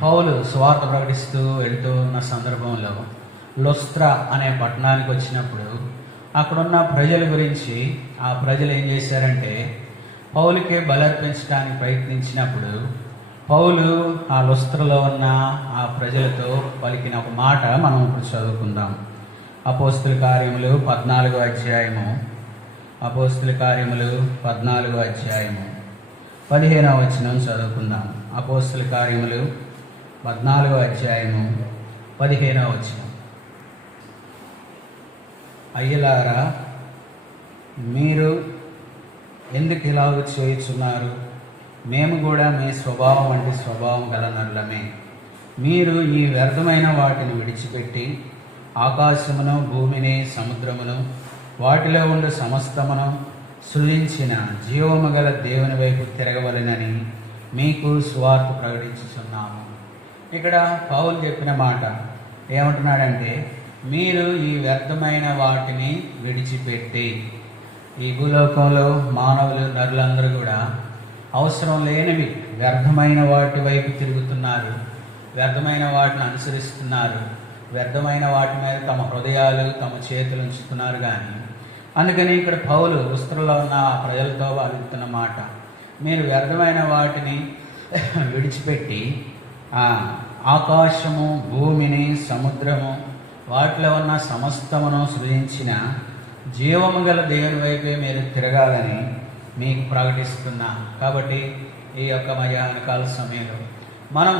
పౌలు సువార్త ప్రకటిస్తూ వెళుతూ ఉన్న సందర్భంలో లుస్త్రా అనే పట్టణానికి వచ్చినప్పుడు అక్కడున్న ప్రజల గురించి, ఆ ప్రజలు ఏం చేశారంటే పౌలుకే బలర్పించడానికి ప్రయత్నించినప్పుడు పౌలు ఆ లుస్త్రలో ఉన్న ఆ ప్రజలతో పలికిన ఒక మాట మనం ఇప్పుడు చదువుకుందాం. అపోస్తల కార్యములు 14వ అధ్యాయము, అపోస్తల కార్యములు 14వ అధ్యాయము 15వ వచనం చదువుకుందాం. అపోస్తల కార్యములు 14వ అధ్యాయము 15వ వచనం. అయ్యలారా, మీరు ఎందుకు ఇలాగ చేయుచున్నారు? మేము కూడా మీ స్వభావం వంటి స్వభావం గల నరులమే. మీరు ఈ వ్యర్థమైన వాటిని విడిచిపెట్టి ఆకాశమును, భూమిని, సముద్రమును, వాటిలో ఉండే సమస్తమును సృజించిన జీవము గల దేవుని వైపు తిరగవలెనని మీకు సువార్త ప్రకటించుచున్నాము. ఇక్కడ పౌలు చెప్పిన మాట ఏమంటున్నాడంటే, మీరు ఈ వ్యర్థమైన వాటిని విడిచిపెట్టి, ఈ భూలోకంలో మానవులు, నరులందరూ కూడా అవసరం లేనివి వ్యర్థమైన వాటి వైపు తిరుగుతున్నారు, వ్యర్థమైన వాటిని అనుసరిస్తున్నారు, వ్యర్థమైన వాటి మీద తమ హృదయాలు, తమ చేతులు ఉంచుతున్నారు. కానీ అందుకని ఇక్కడ పౌలు లుస్త్రలో ఉన్న ప్రజలతో అడుగుతున్న మాట, మీరు వ్యర్థమైన వాటిని విడిచిపెట్టి ఆకాశము, భూమిని, సముద్రము, వాటిలో ఉన్న సమస్తమును సృజించిన జీవము గల దేవుని వైపే మీరు తిరగాలని మీకు ప్రకటిస్తున్నా. కాబట్టి ఈ యొక్క మధ్యాహ్నకాల సమయంలో మనం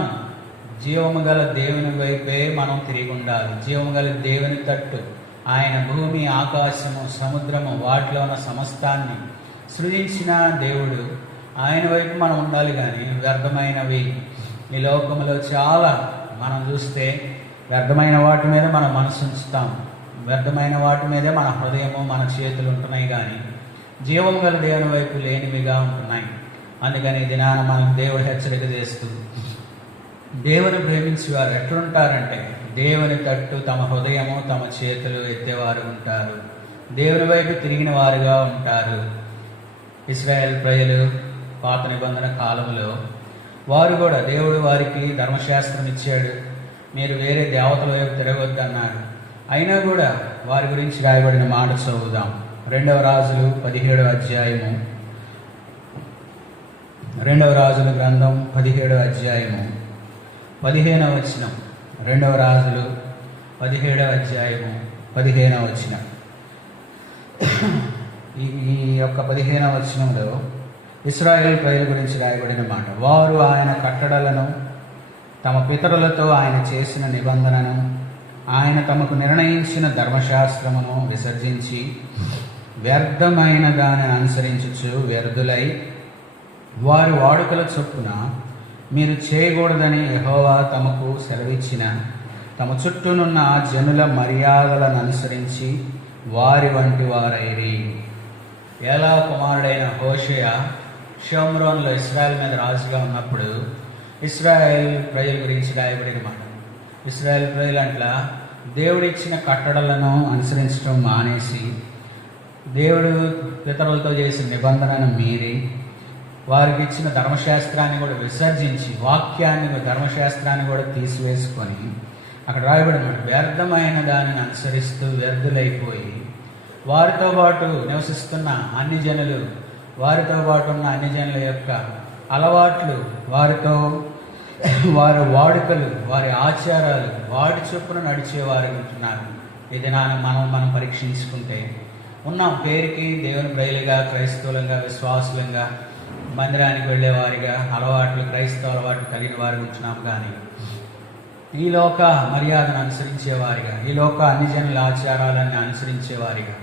జీవము గల దేవుని వైపే మనం తిరిగి ఉండాలి. జీవము గల దేవుని తట్టు, ఆయన భూమి, ఆకాశము, సముద్రము, వాటిలో ఉన్న సమస్తాన్ని సృజించిన దేవుడు, ఆయన వైపు మనం ఉండాలి. కానీ వ్యర్థమైనవి ఈ లోకంలో చాలా మనం చూస్తే వ్యర్థమైన వాటి మీద మన మనసు ఉంచుతాం, వ్యర్థమైన వాటి మీదే మన హృదయము, మన చేతులు ఉంటున్నాయి. కానీ జీవం గల దేవుని వైపు లేనివిగా ఉంటున్నాయి. అందుకని ఈ దినాన మనకు దేవుడు హెచ్చరిక చేస్తూ, దేవుని ప్రేమించి వారు ఎట్లుంటారంటే దేవుని తట్టు తమ హృదయము తమ చేతులు ఎత్తేవారు ఉంటారు, దేవుని వైపు తిరిగిన వారుగా ఉంటారు. ఇశ్రాయేల్ ప్రజలు పాత నిబంధన కాలంలో వారు కూడా దేవుడు వారికి ధర్మశాస్త్రం ఇచ్చాడు, మీరు వేరే దేవతల వైపు తిరగొద్దన్నాడు. అయినా కూడా వారి గురించి రాయబడిన మాట చదువుదాం. 2వ రాజులు 17వ అధ్యాయము, 2వ రాజుల గ్రంథం 17వ అధ్యాయము 15వ వచనం. 2వ రాజులు 17వ అధ్యాయము 15వ వచనం. ఈ యొక్క 15వ వచనంలో ఇశ్రాయేలు ప్రజల గురించి రాయబడిన మాట. వారు ఆయన కట్టడలను, తమ పితరులతో ఆయన చేసిన నిబంధనను, ఆయన తమకు నిర్ణయించిన ధర్మశాస్త్రమును విసర్జించి వ్యర్థమైన దానిని అనుసరించుచు వ్యర్థులై వారి వాడుకల చొప్పున మీరు చేయకూడదని యెహోవా తమకు సెలవిచ్చిన తమ చుట్టూనున్న జనుల మర్యాదలను అనుసరించి వారి వంటి వారైరి. ఏలా కుమారుడైన హోషేయ షోమ్రోన్లో ఇశ్రాయేల్ మీద రాజుగా ఉన్నప్పుడు ఇశ్రాయేల్ ప్రజల గురించి రాయబడిన మాట. ఇశ్రాయేల్ ప్రజలు అంట్లా దేవుడిచ్చిన కట్టడలను అనుసరించడం మానేసి దేవుడు పితరులతో చేసిన నిబంధనను మీరి వారికి ఇచ్చిన ధర్మశాస్త్రాన్ని కూడా విసర్జించి వాక్యాన్ని ధర్మశాస్త్రాన్ని కూడా తీసివేసుకొని అక్కడ రాయబడిన వ్యర్థమైన దానిని అనుసరిస్తూ వ్యర్థులైపోయి వారితో పాటు నివసిస్తున్న అన్ని జనులు, వారితో పాటు ఉన్న అన్ని జనుల యొక్క అలవాట్లు, వారితో వారి వాడుకలు, వారి ఆచారాలు, వాటి చొప్పున నడిచేవారు ఉంటున్నారు. ఈ దినాన్ని మనం పరీక్షించుకుంటే ఉన్నాం, పేరుకి దేవుని ప్రజలుగా, క్రైస్తవులంగా, విశ్వాసులంగా, మందిరానికి వెళ్ళేవారిగా, అలవాట్లు క్రైస్తవ అలవాట్లు కలిగిన వారు ఉంటున్నాం. కానీ ఈ లోక మర్యాదను అనుసరించేవారిగా, ఈ లోక అన్ని జనుల ఆచారాలన్నీ అనుసరించేవారిగా,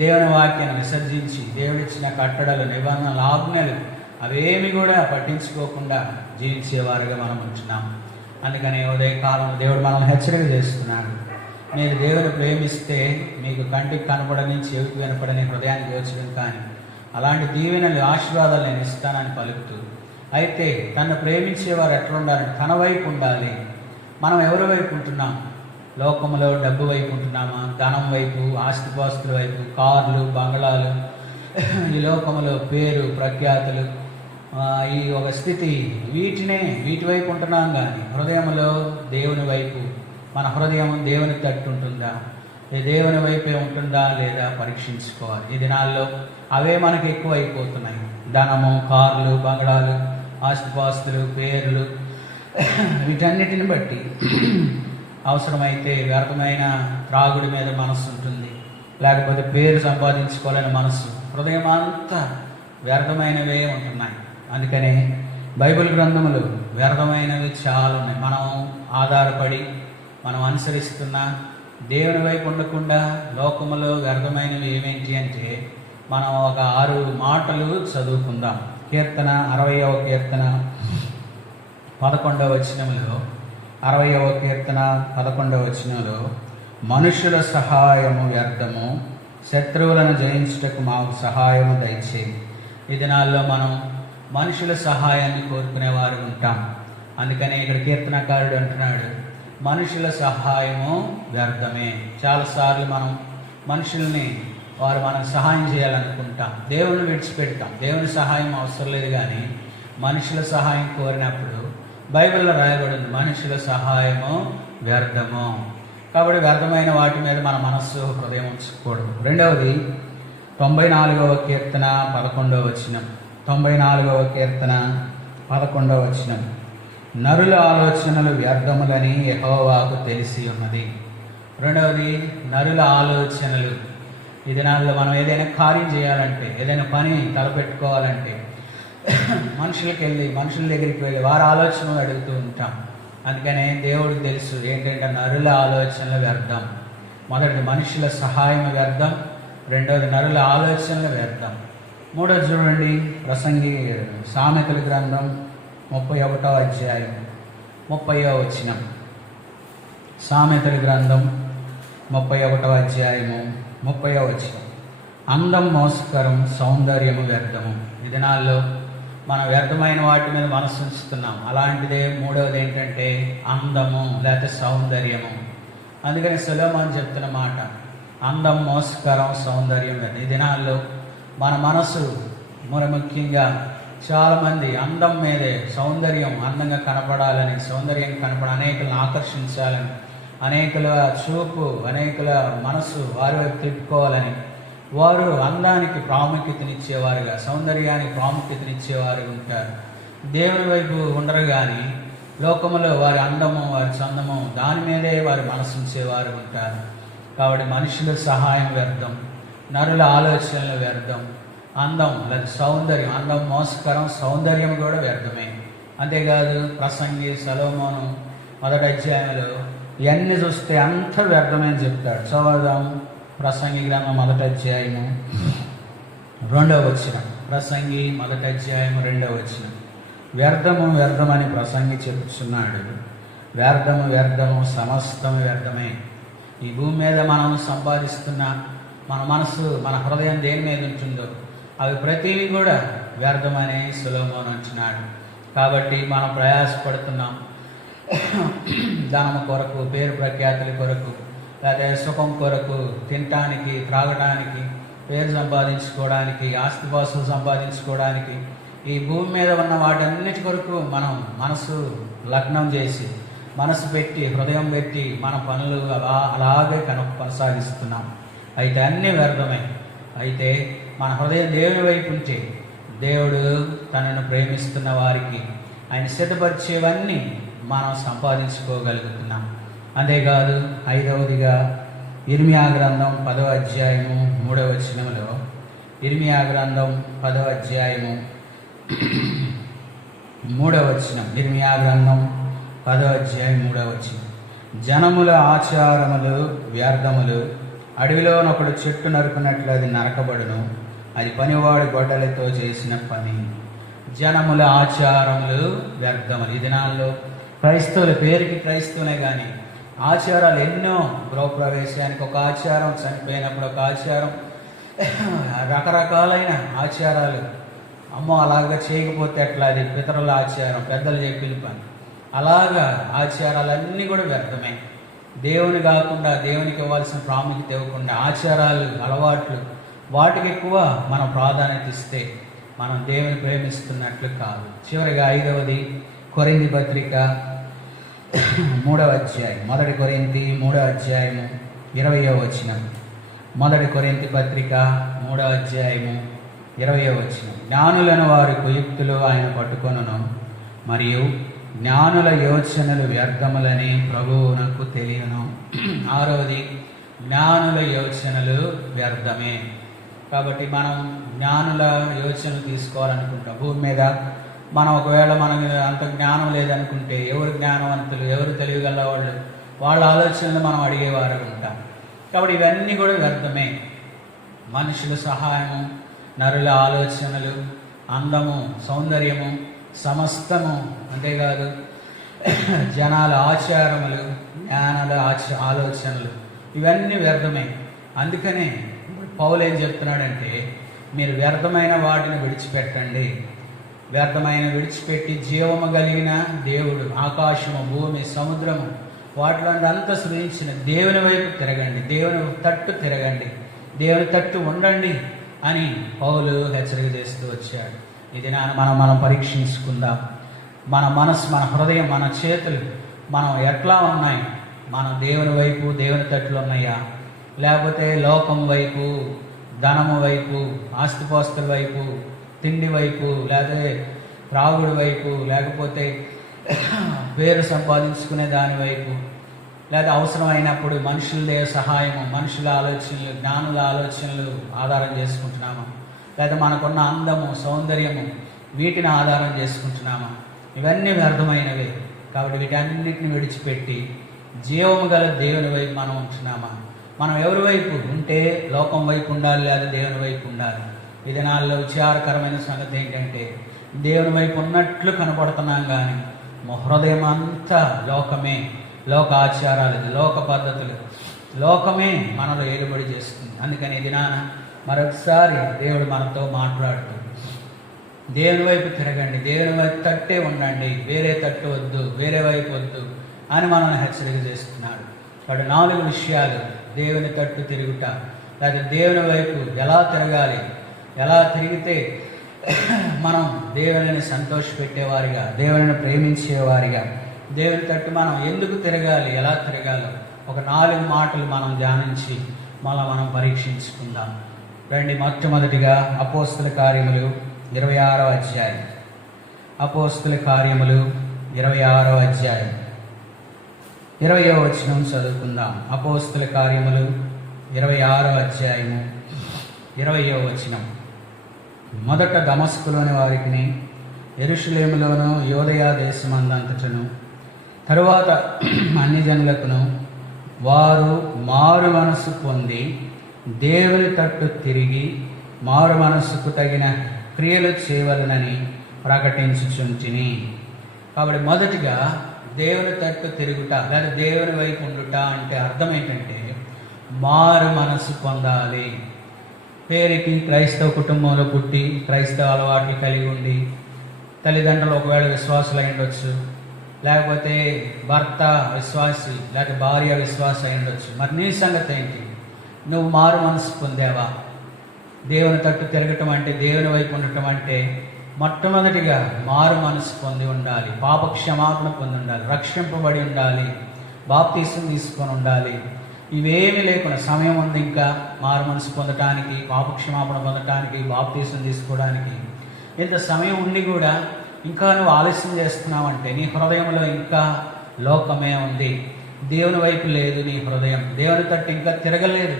దేవుని వాక్యాన్ని విసర్జించి దేవుడిచ్చిన కట్టడలు, నిబంధనలు, ఆజ్ఞలు అవేమి కూడా పట్టించుకోకుండా జీవించేవారుగా మనం ఉంటున్నాం. అందుకని ఉదయకాలం దేవుడు మనల్ని హెచ్చరిక చేస్తున్నాడు. మీరు దేవుని ప్రేమిస్తే మీకు కంటికి కనపడని, చెవికి వినపడని, హృదయానికి గోచరం కానీ అలాంటి దీవెనలు, ఆశీర్వాదాలు నేను ఇస్తానని పలుకుతూ, అయితే తను ప్రేమించేవారు ఎట్లా ఉండాలంటే తన వైపు ఉండాలి. మనం ఎవరి వైపు ఉంటున్నాం? లోకంలో డబ్బు వైపు ఉంటున్నామా? ధనం వైపు, ఆస్తిపాస్తుల వైపు, కార్లు, బంగళాలు, ఈ లోకంలో పేరు ప్రఖ్యాతులు, ఈ ఒక స్థితి, వీటి వైపు ఉంటున్నాం. కానీ హృదయంలో దేవుని వైపు, మన హృదయం దేవుని తట్టు ఉంటుందా, దేవుని వైపే ఉంటుందా లేదా పరీక్షించుకోవాలి. ఈ దినాల్లో అవే మనకు ఎక్కువ అయిపోతున్నాయి. ధనము, కార్లు, బంగళాలు, ఆస్తిపాస్తులు, పేర్లు, వీటన్నిటిని బట్టి అవసరమైతే వ్యర్థమైన త్రాగుడి మీద మనస్సు ఉంటుంది, లేకపోతే పేరు సంపాదించుకోవాలని మనస్సు, హృదయం అంతా వ్యర్థమైనవే ఉంటున్నాయి. అందుకనే బైబిల్ గ్రంథములు వ్యర్థమైనవి చాలా ఉన్నాయి. మనం ఆధారపడి మనం అనుసరిస్తున్న దేవుని వైపు ఉండకుండా లోకములో వ్యర్థమైనవి ఏమేంటి అంటే మనం ఒక 6 మాటలు చదువుకుందాం. కీర్తన 60వ కీర్తన 11వ వచనంలో, 60వ కీర్తన 11వ వచనంలో, మనుషుల సహాయము వ్యర్థము, శత్రువులను జయించుటకు మాకు సహాయము దయచేయి. ఈ దినాల్లో మనం మనుషుల సహాయాన్ని కోరుకునేవారు ఉంటాం. అందుకని ఇక్కడ కీర్తనకారుడు అంటున్నాడు, మనుషుల సహాయము వ్యర్థమే. చాలాసార్లు మనం మనుషుల్ని వారు మనకు సహాయం చేయాలనుకుంటాం, దేవుని విడిచిపెడతాం. దేవుని సహాయం అవసరం లేదు, కానీ మనుషుల సహాయం కోరినప్పుడు బైబిల్లో రాయబడింది మనుషుల సహాయము వ్యర్థము. కాబట్టి వ్యర్థమైన వాటి మీద మన మనస్సు, హృదయం ఉంచకూడదు. రెండవది 94వ కీర్తన 11వ వచనం. 94వ కీర్తన 11వ వచనం. నరుల ఆలోచనలు వ్యర్థములని యెహోవాకు తెలిసి ఉన్నది. రెండవది నరుల ఆలోచనలు. ఈ దినాల్లో మనం ఏదైనా కార్యం చేయాలంటే, ఏదైనా పని తలపెట్టుకోవాలంటే మనుషుల దగ్గరికి వెళ్ళి వారి ఆలోచనలు అడుగుతూ ఉంటాం. అందుకనే దేవుడికి తెలుసు ఏంటంటే నరుల ఆలోచనలు వ్యర్థం. మొదటిది మనుషుల సహాయం వ్యర్థం, రెండవది నరుల ఆలోచనలు వ్యర్థం. మూడోది చూడండి, సామెతల గ్రంథం 31వ అధ్యాయం 30వ వచనం. సామెతల గ్రంథం 31వ అధ్యాయము 30వ వచనం. అందం మోసకరం, సౌందర్యము వ్యర్థము. ఈ దినాల్లో మనం వ్యర్థమైన వాటి మీద మనసు ఉంచుతున్నాం. అలాంటిదే మూడవది ఏంటంటే అందము లేకపోతే సౌందర్యము. అందుకని సొలొమోను చెప్తున్న మాట, అందం మోసకరం, సౌందర్యం వ్యర్థం. ఈ దినాల్లో మన మనసు ముఖ్యంగా చాలామంది అందం మీదే, సౌందర్యం, అందంగా కనపడాలని, సౌందర్యం అనేకులను ఆకర్షించాలని, అనేకుల చూపు, అనేకుల మనసు వారి వైపు తిప్పుకోవాలని వారు అందానికి ప్రాముఖ్యతనిచ్చేవారుగా, సౌందర్యానికి ప్రాముఖ్యతనిచ్చేవారు ఉంటారు. దేవుని వైపు ఉండరు కానీ లోకములో వారి అందము, వారి చందము దాని మీదే వారి మనసు ఉంచేవారు ఉంటారు. కాబట్టి మనుషుల సహాయం వ్యర్థం, నరుల ఆలోచనలు వ్యర్థం. అందం లేదా సౌందర్యం, అందం మోసకరం, సౌందర్యం కూడా వ్యర్థమే. అంతేకాదు ప్రసంగి సొలొమోను 1వ అధ్యాయంలో ఇవన్నీ చూస్తే అంత వ్యర్థమే అని చెప్తాడు. చదువుదాం. ప్రసంగి గ్రంథం 1వ అధ్యాయము 2వ వచనం. ప్రసంగి 1వ అధ్యాయము 2వ వచనం. వ్యర్థము వ్యర్థమని ప్రసంగి చెప్తున్నాడు. వ్యర్థము వ్యర్థము, సమస్తము వ్యర్థమే. ఈ భూమి మీద మనం సంపాదిస్తున్న మన మనసు, మన హృదయం దేని మీద ఉంటుందో అవి ప్రతివి కూడా వ్యర్థమని సొలొమోను అంటున్నాడు. కాబట్టి మనం ప్రయాసపడుతున్నాం ధనము కొరకు, పేరు ప్రఖ్యాతుల కొరకు, లేదా సుఖం కొరకు, తినటానికి, త్రాగడానికి, పేరు సంపాదించుకోవడానికి, ఆస్తిపాస్తులు సంపాదించుకోవడానికి, ఈ భూమి మీద ఉన్న వాటన్నిటి కొరకు మనం మనసు లగ్నం చేసి, మనసు పెట్టి, హృదయం పెట్టి మన పనులు అలాగే కొనసాగిస్తున్నాం. అయితే అన్నీ వ్యర్థమే. అయితే మన హృదయం దేవుని వైపు ఉంటే దేవుడు తనను ప్రేమిస్తున్న వారికి ఆయన సిద్ధపరిచేవన్నీ మనం సంపాదించుకోగలుగుతున్నాం. అంతేకాదు 5వదిగా ఇర్మియా గ్రంథం 10వ అధ్యాయము 3వ వచనంలో, ఇర్మియా గ్రంథం 10వ అధ్యాయము 3వ వచనం, ఇర్మియా గ్రంథం 10వ అధ్యాయం 3వ వచనం. జనముల ఆచారములు వ్యర్థములు, అడవిలోనొకడు చెట్టు నరుకున్నట్లు అది నరకబడును, అది పనివాడి గొడ్డలతో చేసిన పని. జనముల ఆచారములు వ్యర్థములు. ఈ దినాల్లో క్రైస్తవుల పేరుకి క్రైస్తవులే కానీ ఆచారాలు ఎన్నో. గృహప్రవేశానికి ఒక ఆచారం, చనిపోయినప్పుడు ఒక ఆచారం, రకరకాలైన ఆచారాలు. అమ్మో అలాగా చేయకపోతే ఎట్లా, అది పితరుల ఆచారం, పెద్దలు చెప్పిన పని. అలాగా ఆచారాలన్నీ కూడా వ్యర్థమే. దేవుని కాకుండా, దేవునికి ఇవ్వాల్సిన ప్రాముఖ్యత ఇవ్వకుండా ఆచారాలు, అలవాట్లు వాటికి ఎక్కువ మనం ప్రాధాన్యత ఇస్తే మనం దేవుని ప్రేమిస్తున్నట్లు కాదు. చివరిగా 5వది కొరింథీ పత్రిక 3వ అధ్యాయం, 1 కొరింథీ 3వ అధ్యాయము 20వ వచనం. 1 కొరింథీ పత్రిక 3వ అధ్యాయము 20వ వచనం. జ్ఞానులను వారి కుయుక్తులు ఆయన పట్టుకొనును, మరియు జ్ఞానుల యోచనలు వ్యర్థములని ప్రభువునకు తెలియను. 6వది జ్ఞానుల యోచనలు వ్యర్థమే. కాబట్టి మనం జ్ఞానుల యోచనలు తీసుకోవాలనుకుంటాం. భూమి మీద మనం ఒకవేళ మనకు అంత జ్ఞానం లేదనుకుంటే, ఎవరు జ్ఞానవంతులు, ఎవరు తెలియగల వాళ్ళు, వాళ్ళ ఆలోచనలు మనం అడిగేవారు ఉంటాం. కాబట్టి ఇవన్నీ కూడా వ్యర్థమే. మనుషుల సహాయము, నరుల ఆలోచనలు, అందము, సౌందర్యము, సమస్తము. అంతేకాదు జనాల ఆచారములు, జ్ఞానాల ఆలోచనలు ఇవన్నీ వ్యర్థమే. అందుకనే పౌలు ఏం చెప్తున్నాడంటే, మీరు వ్యర్థమైన వాటిని విడిచిపెట్టండి. వ్యర్థమైన విడిచిపెట్టి జీవము కలిగిన దేవుడు, ఆకాశము, భూమి, సముద్రము వాటిలో అంతా సృజించిన దేవుని వైపు తిరగండి, దేవుని తట్టు తిరగండి, దేవుని తట్టు ఉండండి అని పౌలు హెచ్చరిక చేస్తూ వచ్చాడు. ఇది మనం పరీక్షించుకుందాం. మన మనసు, మన హృదయం, మన చేతులు మనం ఎట్లా ఉన్నాయి? మనం దేవుని వైపు, దేవుని తట్టులు ఉన్నాయా? లేకపోతే లోకం వైపు, ధనము వైపు, ఆస్తిపాస్తుల వైపు, తిండి వైపు, లేకపోతే త్రాగుడు వైపు, లేకపోతే పేరు సంపాదించుకునే దాని వైపు, లేదా అవసరమైనప్పుడు మనుషులదే సహాయము, మనుషుల ఆలోచనలు, జ్ఞానుల ఆలోచనలు ఆధారం చేసుకుంటున్నామా? లేదా మనకున్న అందము, సౌందర్యము వీటిని ఆధారం చేసుకుంటున్నామా? ఇవన్నీ వ్యర్థమైనవే. కాబట్టి వీటన్నిటిని విడిచిపెట్టి జీవము గల దేవుని వైపు మనం ఉంటున్నామా? మనం ఎవరి వైపు ఉంటే లోకం వైపు ఉండాలి, లేదా దేవుని వైపు ఉండాలి. ఈ దినాల్లో విచారకరమైన సంగతి ఏంటంటే, దేవుని వైపు ఉన్నట్లు కనపడుతున్నాం కానీ మా హృదయం అంతా లోకమే, లోక ఆచారాలు, లోక పద్ధతులు, లోకమే మనలో ఏలుబడి చేస్తుంది. అందుకని ఈ దినాన మరొకసారి దేవుడు మనతో మాట్లాడుతూ దేవుని వైపు తిరగండి, దేవుని వైపు తట్టే ఉండండి, వేరే తట్టు వద్దు, వేరే వైపు వద్దు అని మనల్ని హెచ్చరిక చేస్తున్నాడు. వాడు 4 విషయాలు: దేవుని తట్టు తిరుగుట, లేదా దేవుని వైపు ఎలా తిరగాలి, ఎలా తిరిగితే మనం దేవుని సంతోషపెట్టేవారిగా, దేవుని ప్రేమించేవారిగా, దేవుని తట్టు మనం ఎందుకు తిరగాలి, ఎలా తిరగాలో ఒక 4 మాటలు మనం ధ్యానించి మనం పరీక్షించుకుందాం. రండి. మొట్టమొదటిగా అపోస్తుల కార్యములు 26వ అధ్యాయం. అపోస్తుల కార్యములు 26వ అధ్యాయం 20వ వచనం చదువుకుందాం. అపోస్తుల కార్యములు 26వ అధ్యాయము 20వ వచనం. మొదట దమస్కులోని వారికిని, యెరూషలేములోను యోదయ దేశమందంతటను, తరువాత అన్ని జనులకును వారు మారు మనస్సు పొంది దేవుని తట్టు తిరిగి మారు మనస్సుకు తగిన క్రియలు చేయవలనని ప్రకటించుచుంటిని. కాబట్టి మొదటిగా దేవుని తట్టు తిరుగుట లేదా దేవుని వైపు ఉండుట అంటే అర్థం ఏంటంటే మారు మనస్సు పొందాలి. పేరుకి క్రైస్తవ కుటుంబంలో పుట్టి క్రైస్తవ అలవాట్లు కలిగి ఉండి తల్లిదండ్రులు ఒకవేళ విశ్వాసులు అయి ఉండొచ్చు, లేకపోతే భర్త విశ్వాసి లేక భార్య విశ్వాసి అయి ఉండొచ్చు. మరి నీ సంగతి ఏంటి? నువ్వు మారు మనసు పొందావా? దేవుని తట్టు తిరగటం అంటే, దేవుని వైపు ఉండటం అంటే మొట్టమొదటిగా మారు మనసు పొంది ఉండాలి, పాప క్షమాపణ పొంది ఉండాలి, రక్షింపబడి ఉండాలి, బాప్తీసం తీసుకొని ఉండాలి. ఇవేమీ లేకుండా సమయం ఉంది ఇంకా మారు మనసు పొందటానికి, పాప క్షమాపణ పొందటానికి, బాప్తీసం తీసుకోవడానికి. ఇంత సమయం ఉండి కూడా ఇంకా నువ్వు ఆలస్యం చేస్తున్నావంటే నీ హృదయంలో ఇంకా లోకమే ఉంది, దేవుని వైపు లేదు నీ హృదయం. దేవుని తట్టు ఇంకా తిరగలేదు.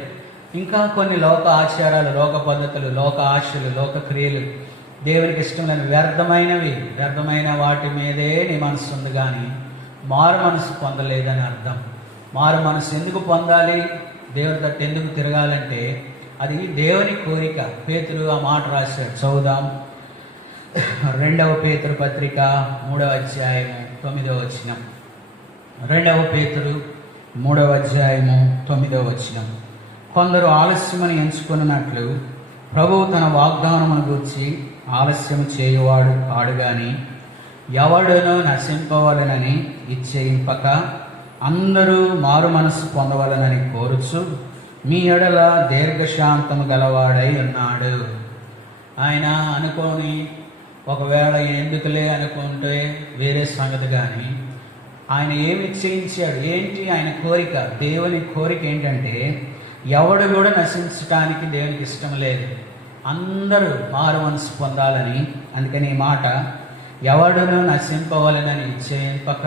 ఇంకా కొన్ని లోక ఆచారాలు, లోక పద్ధతులు, లోక ఆశలు, లోక క్రియలు, దేవునికి ఇష్టం లేని వ్యర్థమైన వాటి మీదే నీ మనసు ఉంది. కానీ మారు మనసు పొందలేదని అర్థం. మారు మనసు ఎందుకు పొందాలి, దేవుని తట్టు ఎందుకు తిరగాలంటే అది దేవుని కోరిక. పేతురు ఆ మాట రాశాడు. చదువుదాం. 2వ పేతురు పత్రిక 3వ అధ్యాయము 9వ వచనం. 2వ పేతురు 3వ అధ్యాయము 9వ వచనం. కొందరు ఆలస్యమని ఎంచుకున్నట్లు ప్రభువు తన వాగ్దానమును గూర్చి ఆలస్యము చేయువాడు కాడు గాని ఎవడునో నశింపవలనని ఇచ్చేయింపక అందరూ మారు మనసు పొందవలనని కోరుచు మీ ఎడల దీర్ఘశాంతము గలవాడై ఉన్నాడు. ఆయన అనుకోని ఒకవేళ ఎందుకులే అనుకుంటే వేరే సంగతి, కానీ ఆయన ఏమి చేయించాడు? ఏంటి ఆయన కోరిక? దేవుని కోరిక ఏంటంటే ఎవడు కూడా నశించటానికి దేవునికి ఇష్టం లేదు, అందరూ మారు మనసు పొందాలని. అందుకని ఈ మాట, ఎవడును నశింపవలనని ఇచ్చేయింపక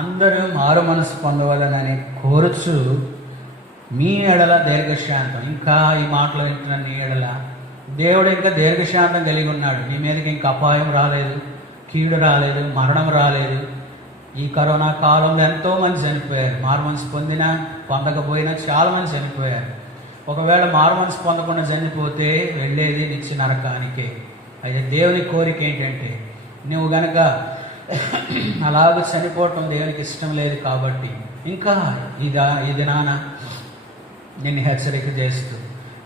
అందరూ మారు మనసు పొందవలనని కోరుచు మీ ఎడల దీర్ఘశాంతం. ఇంకా ఈ మాటలు వింటున్న నీ ఎడల దేవుడు ఇంకా దీర్ఘశాంతం కలిగి ఉన్నాడు. నీ మీదకి ఇంకా అపాయం రాలేదు, కీడు రాలేదు, మరణం రాలేదు. ఈ కరోనా కాలంలో ఎంతోమంది చనిపోయారు. మారు మనసు పొందినా పొందకపోయినా చాలామంది చనిపోయారు. ఒకవేళ మారు మనసు పొందకుండా చనిపోతే వెళ్ళేది నిత్య నరకానికే. అయితే దేవుని కోరిక ఏంటంటే నువ్వు గనక అలాగ చనిపోవటం దేవునికి ఇష్టం లేదు. కాబట్టి ఇంకా ఇది నాన్న నిన్ను హెచ్చరిక చేస్తూ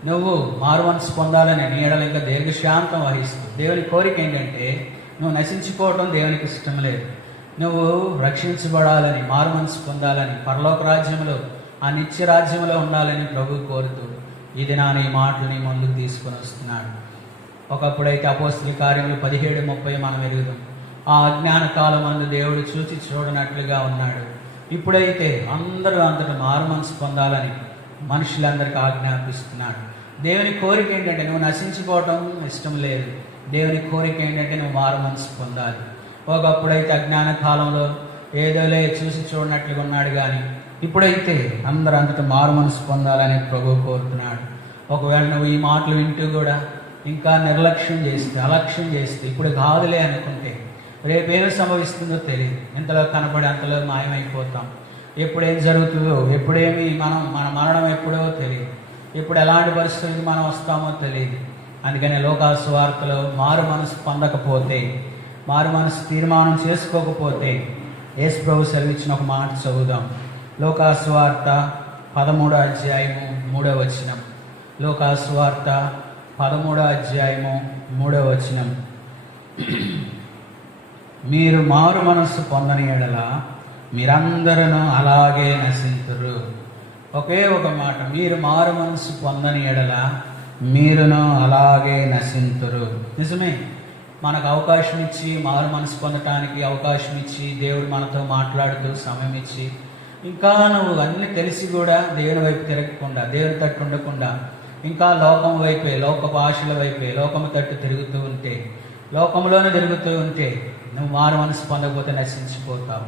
నువ్వు మారు మనసు పొందాలని నీ ఎడల ఇంకా దీర్ఘశాంతం వహిస్తూ, దేవుని కోరిక ఏంటంటే నువ్వు నశించిపోవటం దేవునికి ఇష్టం లేదు, నువ్వు రక్షించబడాలని, మారు మనసు పొందాలని, పరలోక రాజ్యంలో ఆ నిత్య రాజ్యంలో ఉండాలని ప్రభు కోరుతూ ఇది నా ఈ మాటలని ముందుకు తీసుకొని వస్తున్నాడు. ఒకప్పుడైతే అపోస్తల కార్యములు 17:30 మనం ఎరుగుదాం. ఆ అజ్ఞాన కాలం అందు దేవుడు చూచి చూడనట్లుగా ఉన్నాడు. ఇప్పుడైతే అందరూ అంతటా మారు మనసు పొందాలని మనుషులందరికీ ఆజ్ఞాపిస్తున్నాడు. దేవుని కోరిక ఏంటంటే నువ్వు నశించిపోవటం ఇష్టం లేదు. దేవుని కోరిక ఏంటంటే నువ్వు మారు మనసు పొందాలి. ఒకప్పుడైతే అజ్ఞాన కాలంలో ఏదోలే చూసి చూడనట్లుగా ఉన్నాడు, కానీ ఇప్పుడైతే అందరూ అంతటా మారు మనసు పొందాలని ప్రభువు కోరుతున్నాడు. ఒకవేళ నువ్వు ఈ మాటలు వింటూ కూడా ఇంకా నిర్లక్ష్యం చేస్తే, అలక్ష్యం చేస్తే, ఇప్పుడు కాదులే అనుకుంటే రేపేమి సంభవిస్తుందో తెలియదు. ఇంతలో కనపడి అంతలో మాయమైపోతాం. ఎప్పుడేం జరుగుతుందో, ఎప్పుడేమి మన మరణం ఎప్పుడో తెలియదు, ఎప్పుడు ఎలాంటి పరిస్థితులకి మనం వస్తామో తెలియదు. అందుకని లోకాసు సువార్తలో మారు మనసు పొందకపోతే, మారు మనసు తీర్మానం చేసుకోకపోతే యేసు ప్రభు సెలవిచ్చిన ఒక మాట చదువుదాం. లోకాసు సువార్త 13వ అధ్యాయము 3వ వచనం. లూకాసు వార్త 13వ అధ్యాయము 3వ వచనం. మీరు మారు మనస్సు పొందని ఎడల మీరందరూ అలాగే నశింతురు. ఒకే ఒక మాట, మీరు మారు మనస్సు పొందని ఎడల మీరును అలాగే నశింతురు. నిజమే, మనకు అవకాశం ఇచ్చి మారు మనసు పొందటానికి అవకాశం ఇచ్చి దేవుడు మనతో మాట్లాడుతూ సమయం ఇచ్చి ఇంకా నువ్వు అన్నీ తెలిసి కూడా దేవుని వైపు తిరగకుండా, దేవుని తట్టు ఉండకుండా ఇంకా లోకం వైపే, లోకపు ఆశల వైపే, లోకము తట్టు తిరుగుతూ ఉంటే, లోకంలోనే తిరుగుతూ ఉంటే నువ్వు మారు మనసు పొందకపోతే నశించిపోతావు.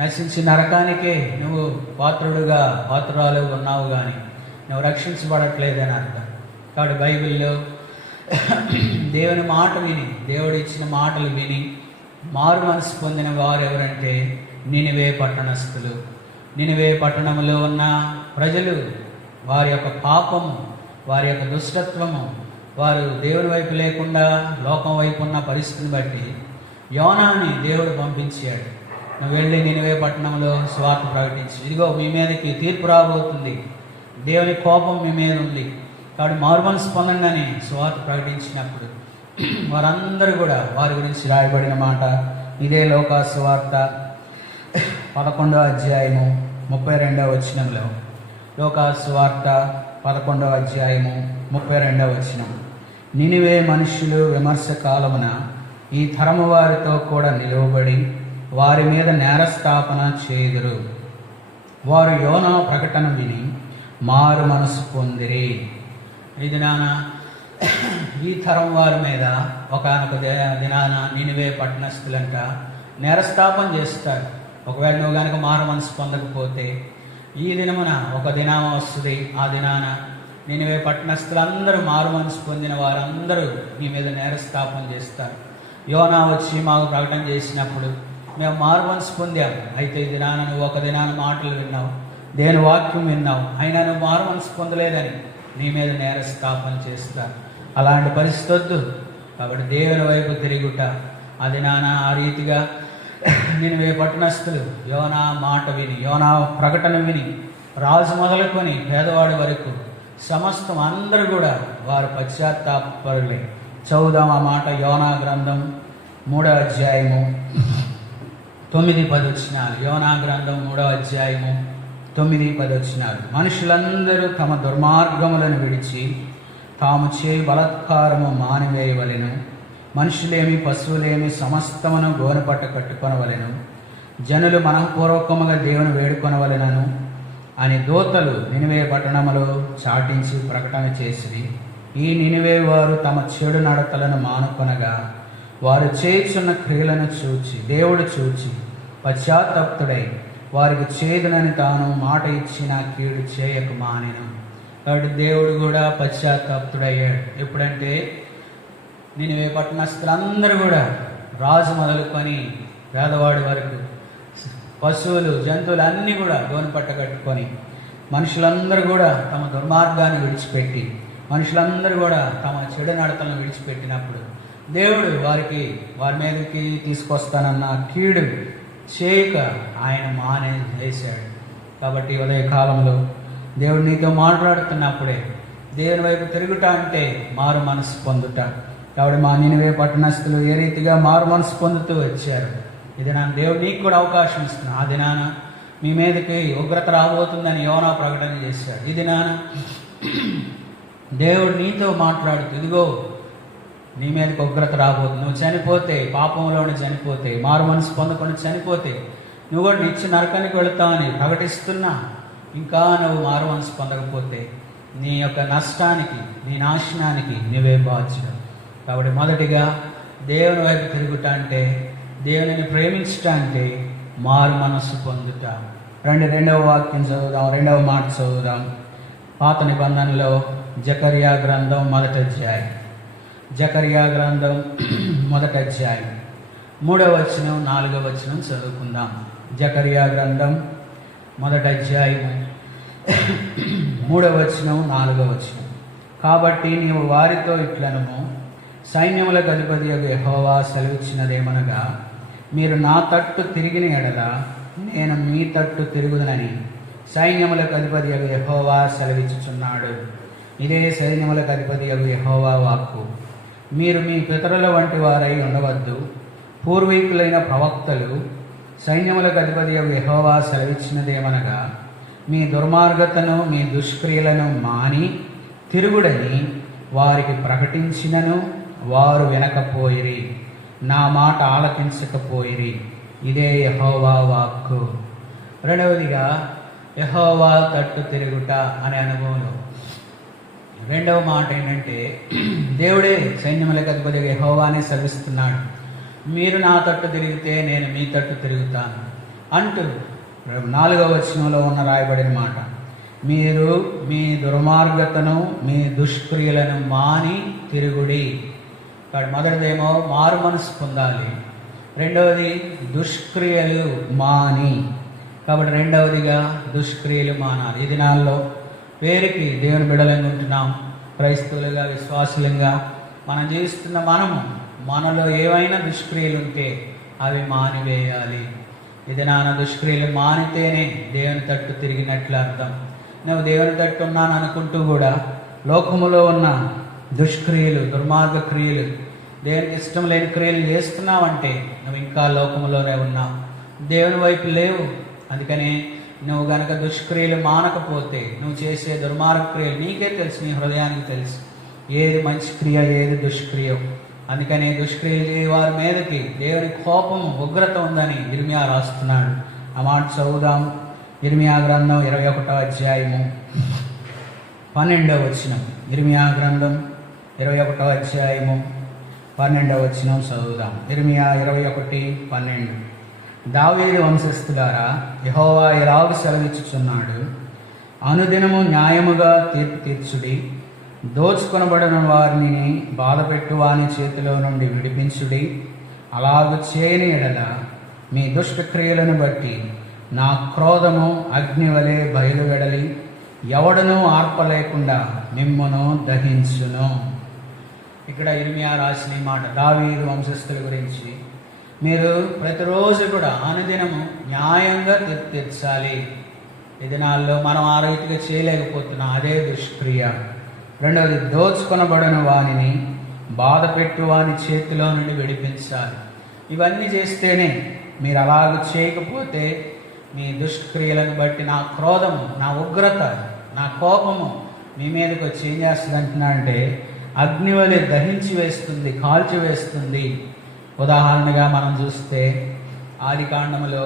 నశించి నరకానికే నువ్వు పాత్రురాలు ఉన్నావు, కానీ నువ్వు రక్షించబడట్లేదని అర్థం. కాబట్టి బైబిల్లో దేవుని మాట విని, దేవుడు ఇచ్చిన మాటలు విని మారు మనసు పొందిన వారు ఎవరంటే నినివే పట్టణస్థులు. నినివే పట్టణంలో ఉన్న ప్రజలు వారి యొక్క పాపము, వారి యొక్క దుష్టత్వము, వారు దేవుని వైపు లేకుండా లోకం వైపు ఉన్న పరిస్థితిని బట్టి యోనాని దేవుడు పంపించాడు. నువ్వు వెళ్ళి నినివే పట్టణంలో సువార్త ప్రకటించి, ఇదిగో మీ మీదకి తీర్పు రాబోతుంది, దేవుని కోపం మీ మీద ఉంది, కాబట్టి మారు మనసు పొందంగానే సువార్త ప్రకటించినప్పుడు వారందరూ కూడా వారి గురించి రాయబడిన మాట ఇదే. లూకాసు వార్త 11వ అధ్యాయము 32వ వచనంలో, లూకాసు వార్త 11వ అధ్యాయము 32వ వచనం. నినివే మనుష్యులు విమర్శ కాలమున ఈ తరము వారితో కూడా నిలువబడి వారి మీద నేరస్థాపన చేయుదురు. వారు యోనా ప్రకటన విని మారు మనసు పొందిరి. ఈ దినాన ఈ తరం వారి మీద ఒకనొక దినాన నినివే పట్టణస్థులంట నేరస్థాపన చేస్తారు. ఒకవేళ నువ్వు కనుక మారు మనసు పొందకపోతే ఈ దినమున ఒక దినామ వస్తుంది. ఆ దినాన నినివే పట్టణస్థులందరూ మారు మనసు పొందిన వారందరూ నీ మీద నేరస్థాపన చేస్తారు. యోనా వచ్చి మాకు ప్రకటన చేసినప్పుడు మేము మారు మనసు పొందాము, అయితే ఈ దినాన నువ్వు ఒక దినాన మాటలు విన్నావు, దేని వాక్యం విన్నావు, అయినా నువ్వు మారు మనసు పొందలేదని నీ మీద నేరస్థాపన చేస్తారు. అలాంటి పరిస్థితి వద్దు. కాబట్టి దేవుని వైపు తిరుగుట, అది నాన్న ఆ రీతిగా నినివే పట్టణస్థులు యోనా మాట విని, యోనా ప్రకటన విని, రాజు మొదలుకొని పేదవాడి వరకు సమస్తం అందరూ కూడా వారు పశ్చాత్తాపరులే. చదువుదాం ఆ మాట. యోనా గ్రంథం 3వ అధ్యాయము 9-10 వచనాలు. యోనా గ్రంథం 3వ అధ్యాయము 9-10 వచనాలు. మనుషులందరూ తమ దుర్మార్గములను విడిచి తాము చేయి బలాత్కారము మానివేయవలెను. మనుషులేమి పశువులేమి సమస్తమును గోనెపట్ట కట్టుకొనవలెను. జనులు మనఃపూర్వకముగా దేవుని వేడుకొనవలెనను అని దూతలు నినివే పట్టణములో చాటించి ప్రకటన చేసిరి. ఈ నినివే వారు తమ చెడు నడతలను మానుకొనగా వారు చేయుచున్న క్రియలను చూచి దేవుడు చూచి పశ్చాత్తప్తుడై వారికి చేదునని తాను మాట ఇచ్చిన కీడు చేయక మానెను. కాబట్టి దేవుడు కూడా పశ్చాత్తప్తుడయ్యాడు. ఎప్పుడంటే నినివే పట్టణస్థులందరూ కూడా రాజు మొదలుకొని పేదవాడి వరకు పశువులు జంతువులు అన్నీ కూడా గోనెపట్ట కట్టుకొని మనుషులందరూ కూడా తమ దుర్మార్గాన్ని విడిచిపెట్టి, మనుషులందరూ కూడా తమ చెడు నడతలను విడిచిపెట్టినప్పుడు దేవుడు వారి మీదకి తీసుకొస్తానన్న కీడు చేయక ఆయన వేశాడు. కాబట్టి ఉదయ కాలంలో దేవుడు నీతో మాట్లాడుతున్నప్పుడే దేవుని వైపు తిరుగుట అంటే మారు మనసు పొందుట. కాబట్టి మా నినివే పట్టణస్థులు ఏ రీతిగా మారు మనసు పొందుతూ వచ్చారు, ఈ దినాన దేవుడు నీకు కూడా అవకాశం ఇస్తున్నాడు. ఆ దినాన మీ మీదకి ఉగ్రత రాబోతుందని యోనా ప్రకటన చేశాడు. ఈ దినాన దేవుడు నీతో మాట్లాడుతూ, ఇదిగో నీ మీదకి ఉగ్రత రాబోతుంది, నువ్వు చనిపోతే, పాపంలోనే చనిపోతే, మారు మనసు పొందకుండా చనిపోతే నువ్వు కూడా నిత్య నరకానికి వెళుతావని ప్రకటిస్తున్నా, ఇంకా నువ్వు మారు మనసు పొందకపోతే నీ యొక్క నష్టానికి, నీ నాశనానికి నువ్వే బాధ్యుడు. కాబట్టి మొదటిగా దేవుని వైపు తిరుగుట అంటే, దేవునిని ప్రేమించుట అంటే మారు మనస్సు పొందుట. రెండవ వాక్యం చదువుదాం, రెండవ మాట చదువుదాం. పాత నిబంధనలో జకర్యా గ్రంథం 1వ అధ్యాయం, జకర్యా గ్రంథం 1వ అధ్యాయం 3వ వచనం 4వ వచనం చదువుకుందాం. జకర్యా గ్రంథం 1వ అధ్యాయం 3వ వచనం 4వ వచనం. కాబట్టి నీవు వారితో ఇట్లనము, సైన్యములకు అధిపతి యెహోవా సెలవిచ్చినదేమనగా, మీరు నా తట్టు తిరిగిన ఎడల నేను మీ తట్టు తిరుగుదనని సైన్యములకు అధిపతి యెహోవా సెలవిచ్చుచున్నాడు. ఇదే సైన్యములకు అధిపతి యెహోవా వాక్కు. మీరు మీ పితరుల వంటి వారై ఉండవద్దు. పూర్వీకులైన ప్రవక్తలు సైన్యములకు అధిపతి యెహోవా సెలవిచ్చినదేమనగా, మీ దుర్మార్గతను మీ దుష్క్రియలను మాని తిరుగుడని వారికి ప్రకటించినను వారు వినకపోయిరి, నా మాట ఆలకించకపోయిరి. ఇదే యెహోవా వాక్కు. రెండవదిగా యెహోవా తట్టు తిరుగుట అనే అనుభవంలో రెండవ మాట ఏంటంటే, దేవుడే సైన్యములకు అధిపతి యెహోవానే సెలవిస్తున్నాడు, మీరు నా తట్టు తిరిగితే నేను మీ తట్టు తిరుగుతాను అంటూ 4వ వచనంలో ఉన్న రాయబడిన మాట. మీరు మీ దుర్మార్గతను మీ దుష్క్రియలను మాని తిరుగుడి. మొదటిదేమో మారు మనసు పొందాలి, రెండవది దుష్క్రియలు మాని. కాబట్టి రెండవదిగా దుష్క్రియలు మానాలి. ఈ దినాల్లో పేరుకి దేవుని బిడ్డలంగా ఉంటున్నాం, క్రైస్తవులుగా విశ్వాసులంగా మనం జీవిస్తున్న మనలో ఏవైనా దుష్క్రియలు ఉంటే అవి మానివేయాలి. ఇది నాన్న దుష్క్రియలు మానితేనే దేవుని తట్టు తిరిగినట్లు అర్థం. నువ్వు దేవుని తట్టు ఉన్నాను అనుకుంటూ కూడా లోకములో ఉన్న దుష్క్రియలు, దుర్మార్గ క్రియలు, దేవునికి ఇష్టం లేని క్రియలు చేస్తున్నావంటే నువ్వు ఇంకా లోకములోనే ఉన్నావు, దేవుని వైపు లేవు. అందుకని నువ్వు గనక దుష్క్రియలు మానకపోతే నువ్వు చేసే దుర్మార్గ క్రియలు నీకే తెలుసు, నీ హృదయానికి తెలుసు ఏది మంచి క్రియ ఏది దుష్క్రియ. అందుకని దుష్క్రియలు చేయ వారి మీదకి దేవుని కోపం ఉగ్రత ఉందని ఇర్మియా రాస్తున్నాడు. ఆ మాట చదువుదాం. ఇర్మియా గ్రంథం 21వ అధ్యాయము 12వ వచనం. ఇర్మియా గ్రంథం 21వ అధ్యాయము 12వ వచనం చదువుదాం. ఇర్మియా 21:12. దావీదు వంశస్థులారా, యెహోవా ఇలాగు సెలవిచ్చుచున్నాడు, అనుదినము న్యాయముగా తీర్పు తీర్చుడి, దోచుకొనబడిన వారిని బాధపెట్టు వాని చేతిలో నుండి విడిపించుడి. అలాగు చేయని ఎడల మీ దుష్టక్రియలను బట్టి నా క్రోధము అగ్ని వలె బయలువెడలి ఎవడనూ ఆర్పలేకుండా మిమ్మును దహించును. ఇక్కడ ఇర్మియా రాసిన మాట దావీదు వంశస్థుల గురించి. మీరు ప్రతిరోజు కూడా అనుదినము న్యాయంగా తీర్పు తీర్చాలి. ఈ దినాల్లో మనం ఆ రీతిగా చేయలేకపోతున్నాం, అదే దుష్క్రియ. రెండవది, దోచుకొనబడిన వానిని బాధపెట్టు వాని చేతిలో నుండి విడిపించాలి. ఇవన్నీ చేస్తేనే, మీరు అలాగ చేయకపోతే మీ దుష్క్రియలను బట్టి నా క్రోధము, నా ఉగ్రత, నా కోపము మీ మీదకి వచ్చి ఏం చేస్తుంది అంటున్నాడంటే అగ్ని వలె దహించి వేస్తుంది, కాల్చి వేస్తుంది. ఉదాహరణగా మనం చూస్తే ఆదికాండములో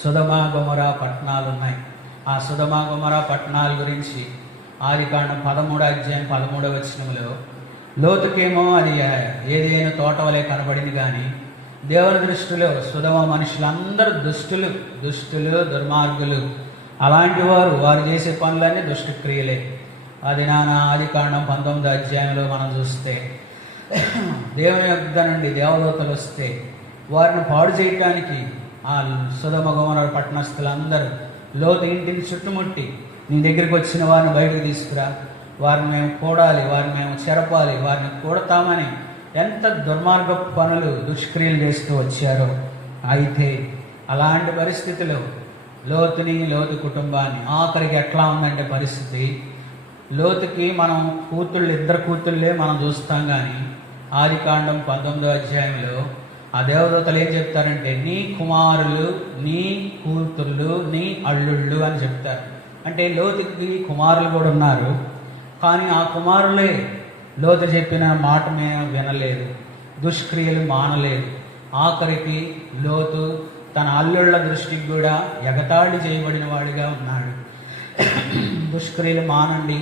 సొదొమ గొమొరా పట్టణాలు ఉన్నాయి. ఆ సొదొమ గొమొరా పట్టణాల గురించి ఆదికాండం 13వ అధ్యాయం 13వ వచనంలో, లోతుకేమో అది ఏదైనా తోట వలె కనబడింది, కానీ దేవుని దృష్టిలో సొదొమ మనుషులందరూ దుష్టులు, దుర్మార్గులు. అలాంటి వారు చేసే పనులన్నీ దుష్టక్రియలే. అది ఆదికాండం 19వ అధ్యాయంలో మనం చూస్తే దేవుని యొద్ద నుండి దేవదూతలు వస్తే వారిని పాడు చేయటానికి ఆ సొదొమ గొమొరా పట్టణస్థులందరూ లోతు ఇంటిని చుట్టుముట్టి, నీ దగ్గరికి వచ్చిన వారిని బయటకు తీసుకురా, వారిని మేము కూడాలి, వారిని మేము చెరపాలి, వారిని కూడతామని ఎంత దుర్మార్గ పనులు, దుష్క్రియలు చేస్తూ వచ్చారో. అయితే అలాంటి పరిస్థితిలో లోతు కుటుంబాన్ని ఆఖరికి ఎట్లా ఉందంటే పరిస్థితి, లోతుకి మనం ఇద్దరు కూతుళ్ళే మనం చూస్తాం, కానీ ఆదికాండం 19వ అధ్యాయంలో ఆ దేవదూతలు ఏం చెప్తారంటే నీ కుమారులు, నీ కూతుళ్ళు, నీ అల్లుళ్ళు అని చెప్తారు. అంటే లోతుకి కుమారులు కూడా ఉన్నారు, కానీ ఆ కుమారులే లోతు చెప్పిన మాట వినలేదు, దుష్క్రియలు మానలేదు. ఆఖరికి లోతు తన అల్లుళ్ళ దృష్టికి కూడా ఎగతాళి చేయబడిన వాడిగా ఉన్నాడు. దుష్క్రియలు మానండి,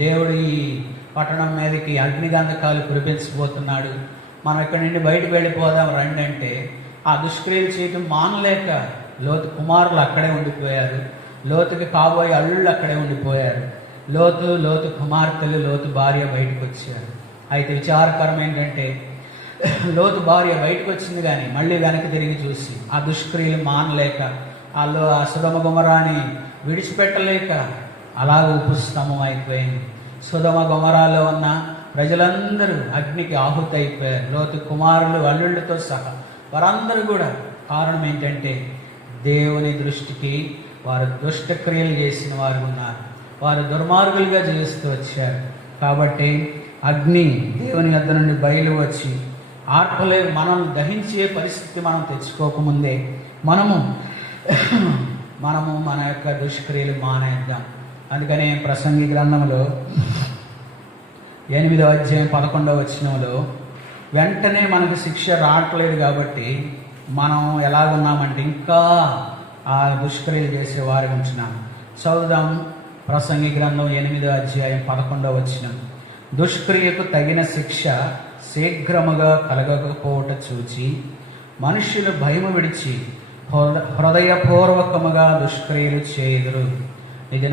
దేవుడు ఈ పట్టణం మీదకి అగ్నిగంధకాలు కురిపించబోతున్నాడు, మనం ఇక్కడి నుండి బయటకు వెళ్ళిపోదాం రండి అంటే ఆ దుష్క్రియలు చేయటం మానలేక లోతు కుమారులు అక్కడే ఉండిపోయారు, లోతుకి కాబోయే అల్లుళ్ళు అక్కడే ఉండిపోయారు. లోతు కుమార్తెలు, లోతు భార్య బయటకు వచ్చారు. అయితే విచారకరం ఏంటంటే లోతు భార్య బయటకు వచ్చింది, కానీ మళ్ళీ వెనక్కి తిరిగి చూసి ఆ దుష్క్రియలు మానలేక ఆ సొదొమ గొమొరాని విడిచిపెట్టలేక అలాగ ఉపస్తంభం అయిపోయింది. సొదొమ గొమొరాలో ఉన్న ప్రజలందరూ అగ్నికి ఆహుతి అయిపోయారు, లోతు కుమారులు అల్లుళ్ళతో సహా. వారందరూ కూడా కారణం ఏంటంటే దేవుని దృష్టికి వారు దుష్టక్రియలు చేసిన వారు ఉన్నారు. వారు దుర్మార్గులుగా జీవిస్తూ వచ్చారు. కాబట్టి అగ్ని దేవుని వద్ద నుండి బయలు వచ్చి ఆర్పలేదు, మనం దహించే పరిస్థితి మనం తెచ్చుకోకముందే మనము మన యొక్క దుష్క్రియలు మానేద్దాం. అందుకనే ప్రసంగి గ్రంథంలో 8వ అధ్యాయం 11వ వచనంలో వెంటనే మనకు శిక్ష రావట్లేదు కాబట్టి మనం ఎలాగున్నామంటే ఇంకా ఆ దుష్క్రియలు చేసే వారి ఉంటున్నాం. చదువుదాం ప్రసంగి గ్రంథం 8వ అధ్యాయం 11వ వచనం. దుష్క్రియకు తగిన శిక్ష శీఘ్రముగా కలగకపోవట చూచి మనుష్యులు భయము విడిచి హృదయపూర్వకముగా దుష్క్రియలు చేయుదురు. ఇది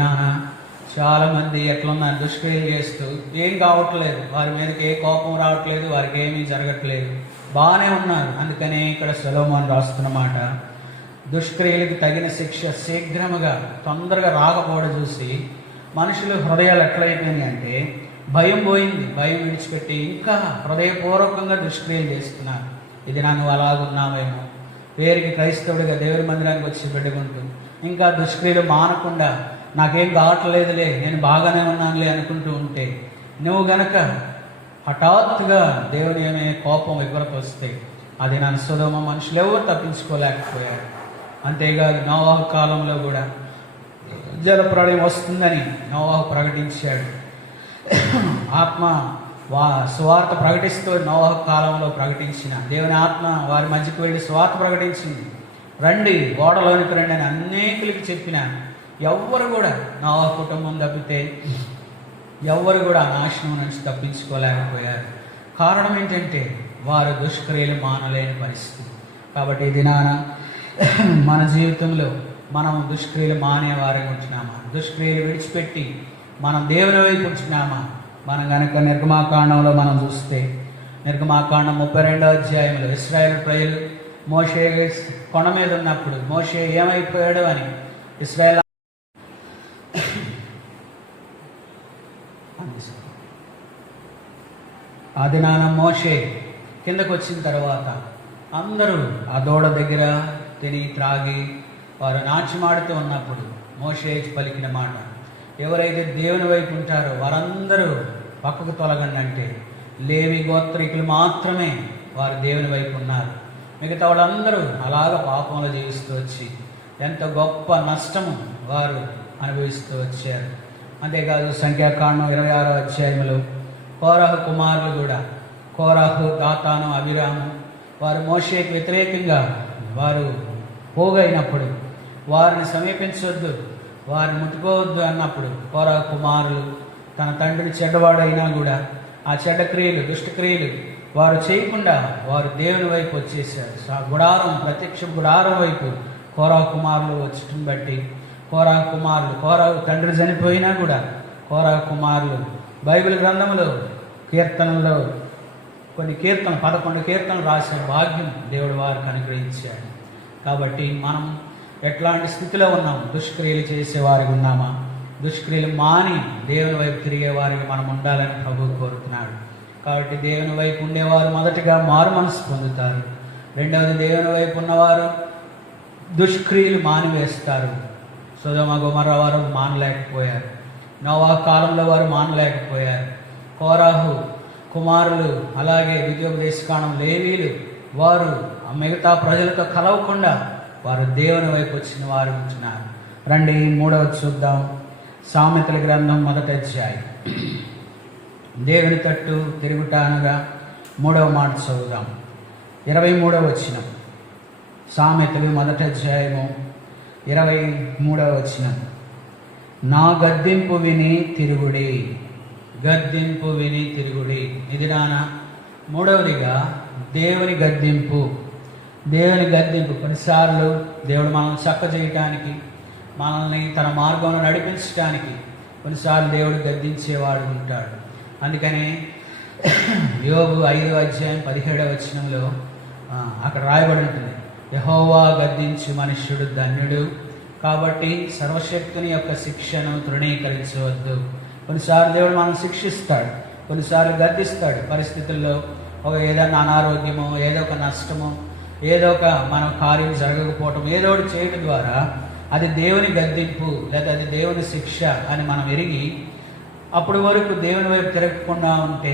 చాలామంది ఎట్లున్నారు, దుష్క్రియలు చేస్తూ ఏం కావట్లేదు, వారి మీదకి ఏ కోపం రావట్లేదు, వారికి ఏమీ జరగట్లేదు, బాగానే ఉన్నారు. అందుకనే ఇక్కడ సొలొమోను రాస్తున్న మాట, దుష్క్రియలకు తగిన శిక్ష శీఘ్రముగా తొందరగా రాకపోవడం చూసి మనుషులు హృదయాలు ఎట్లయిపోయినాయి అంటే భయం పోయింది, భయం విడిచిపెట్టి ఇంకా హృదయపూర్వకంగా దుష్క్రియలు చేస్తున్నారు. ఇది నువ్వు అలాగున్నావేమో, పేరుకి క్రైస్తవుడిగా దేవుడి మందిరానికి వచ్చి పెట్టుకుంటూ ఇంకా దుష్క్రియలు మానకుండా నాకేం కావట్లేదులే, నేను బాగానే ఉన్నానులే అనుకుంటూ ఉంటే నువ్వు గనక హఠాత్తుగా దేవుని ఏమే కోపం ఎగురకు వస్తే అది నన్ను సొదొమ మనుషులు ఎవరు తప్పించుకోలేకపోయారు. అంతేకాదు నోవాహు కాలంలో కూడా జలప్రళయం వస్తుందని నోవాహు ప్రకటించాడు. ఆత్మ సువార్త ప్రకటిస్తూ నోవాహు కాలంలో ప్రకటించిన దేవుని ఆత్మ వారి మధ్యకు వెళ్ళి సువార్త ప్రకటించింది. రండి ఓడలోనికి రండి అని అనేకులకి చెప్పిన ఎవ్వరు కూడా నోవాహు కుటుంబం తప్పితే ఎవ్వరు కూడా నాశనం నుంచి తప్పించుకోలేకపోయారు. కారణం ఏంటంటే వారు దుష్క్రియలు మానలేని పరిస్థితి. కాబట్టి ఈ దినాన మన జీవితంలో మనం దుష్క్రియలు మానేవారే ఉంటున్నామా, దుష్క్రియలు విడిచిపెట్టి మనం దేవుని వైపు ఉంటున్నామా? మనం కనుక నిర్గమాకాండంలో మనం చూస్తే నిర్గమాకాండం 32వ అధ్యాయంలో ఇశ్రాయేలు ప్రజలు మోషే కొండ మీద ఉన్నప్పుడు మోషే ఏమైపోయాడు అని ఇశ్రాయేల్ ఆ దినాన మోషే కిందకు వచ్చిన తర్వాత అందరూ ఆ దూడ దగ్గర తిని త్రాగి వారు నాట్యమాడుతూ ఉన్నప్పుడు మోషే పలికిన మాట, ఎవరైతే దేవుని వైపు ఉంటారో వారందరూ పక్కకు తొలగండి అంటే లేవి గోత్రికులు మాత్రమే వారు దేవుని వైపు ఉన్నారు. మిగతా వాళ్ళందరూ అలాగ పాపంలో జీవిస్తూ వచ్చి ఎంత గొప్ప నష్టము వారు అనుభవిస్తూ వచ్చారు. అంతేకాదు సంఖ్యాకాండం 26వ అధ్యాయంలో కోరాహు కుమారులు కూడా కోరాహు, దాతాను, అభిరాము వారు మోషేకి వ్యతిరేకంగా వారు పోగైనప్పుడు వారిని సమీపించవద్దు, వారిని ముట్టుకోవద్దు అన్నప్పుడు కోరాహు కుమారులు తన తండ్రిని చెడ్డవాడైనా కూడా ఆ చెడ్డ క్రియలు, దుష్టక్రియలు వారు చేయకుండా వారు దేవుని వైపు వచ్చేసారు. గుడారం, ప్రత్యక్ష గుడారం వైపు కోరాహు కుమారులు వచ్చటం బట్టి కోరాహు తండ్రి చనిపోయినా కూడా కోరాహు కుమారులు బైబిల్ గ్రంథంలో కీర్తనలో కొన్ని 11 కీర్తనలు రాసే భాగ్యం దేవుడు వారికి అనుగ్రహించాడు. కాబట్టి మనం ఎట్లాంటి స్థితిలో ఉన్నాం? దుష్క్రియలు చేసేవారికి ఉన్నామా? దుష్క్రియలు మాని దేవుని వైపు తిరిగే వారికి మనం ఉండాలని ప్రభువు కోరుతున్నాడు. కాబట్టి దేవుని వైపు ఉండేవారు మొదటిగా మారు మనసు పొందుతారు. రెండవది దేవుని వైపు ఉన్నవారు దుష్క్రియలు మానివేస్తారు. సొదొమ గొమొర్రా వారు మానలేకపోయారు, నోవాహు కాలంలో వారు మానలేకపోయారు. కోరాహు కుమారులు అలాగే ద్వితీయోపదేశకాండం లేవీలు వారు మిగతా ప్రజలతో కలవకుండా వారు దేవుని వైపు వచ్చిన వారు ఉంటున్నారు. రండి 3వది చూద్దాం. సామెతల గ్రంథం 1వ అధ్యాయం. దేవుని తట్టు తిరుగుట అనగా 3వ మాట చదువుదాం. 23వ వచనం. సామెతలు 1వ అధ్యాయము 23వ వచనం. నా గద్దింపు విని తిరుగుడి, గద్దింపు విని తిరుగుడి. ఇది నాన్న 3వదిగా దేవుని గద్దింపు. దేవుని గద్దింపు కొన్నిసార్లు దేవుడు మనల్ని చక్క చేయటానికి, మనల్ని తన మార్గంలో నడిపించడానికి కొన్నిసార్లు దేవుడు గద్దించేవాడు ఉంటాడు. అందుకని యోబు 5వ అధ్యాయం 17వ వచనంలో అక్కడ రాయబడి ఉంటుంది, యెహోవా గద్దించు మనుష్యుడు ధన్యుడు, కాబట్టి సర్వశక్తుని యొక్క శిక్షను తృణీకరించవద్దు. కొన్నిసార్లు దేవుడు మనం శిక్షిస్తాడు, కొన్నిసార్లు గద్దిస్తాడు. పరిస్థితుల్లో ఏదైనా అనారోగ్యమో, ఏదో ఒక నష్టమో, ఏదో ఒక మన కార్యం జరగకపోవటం, ఏదో ఒకటి చేయడం ద్వారా అది దేవుని గద్దింపు లేదా అది దేవుని శిక్ష అని మనం ఎరిగి అప్పటి వరకు దేవుని వైపు తిరగకుండా ఉంటే,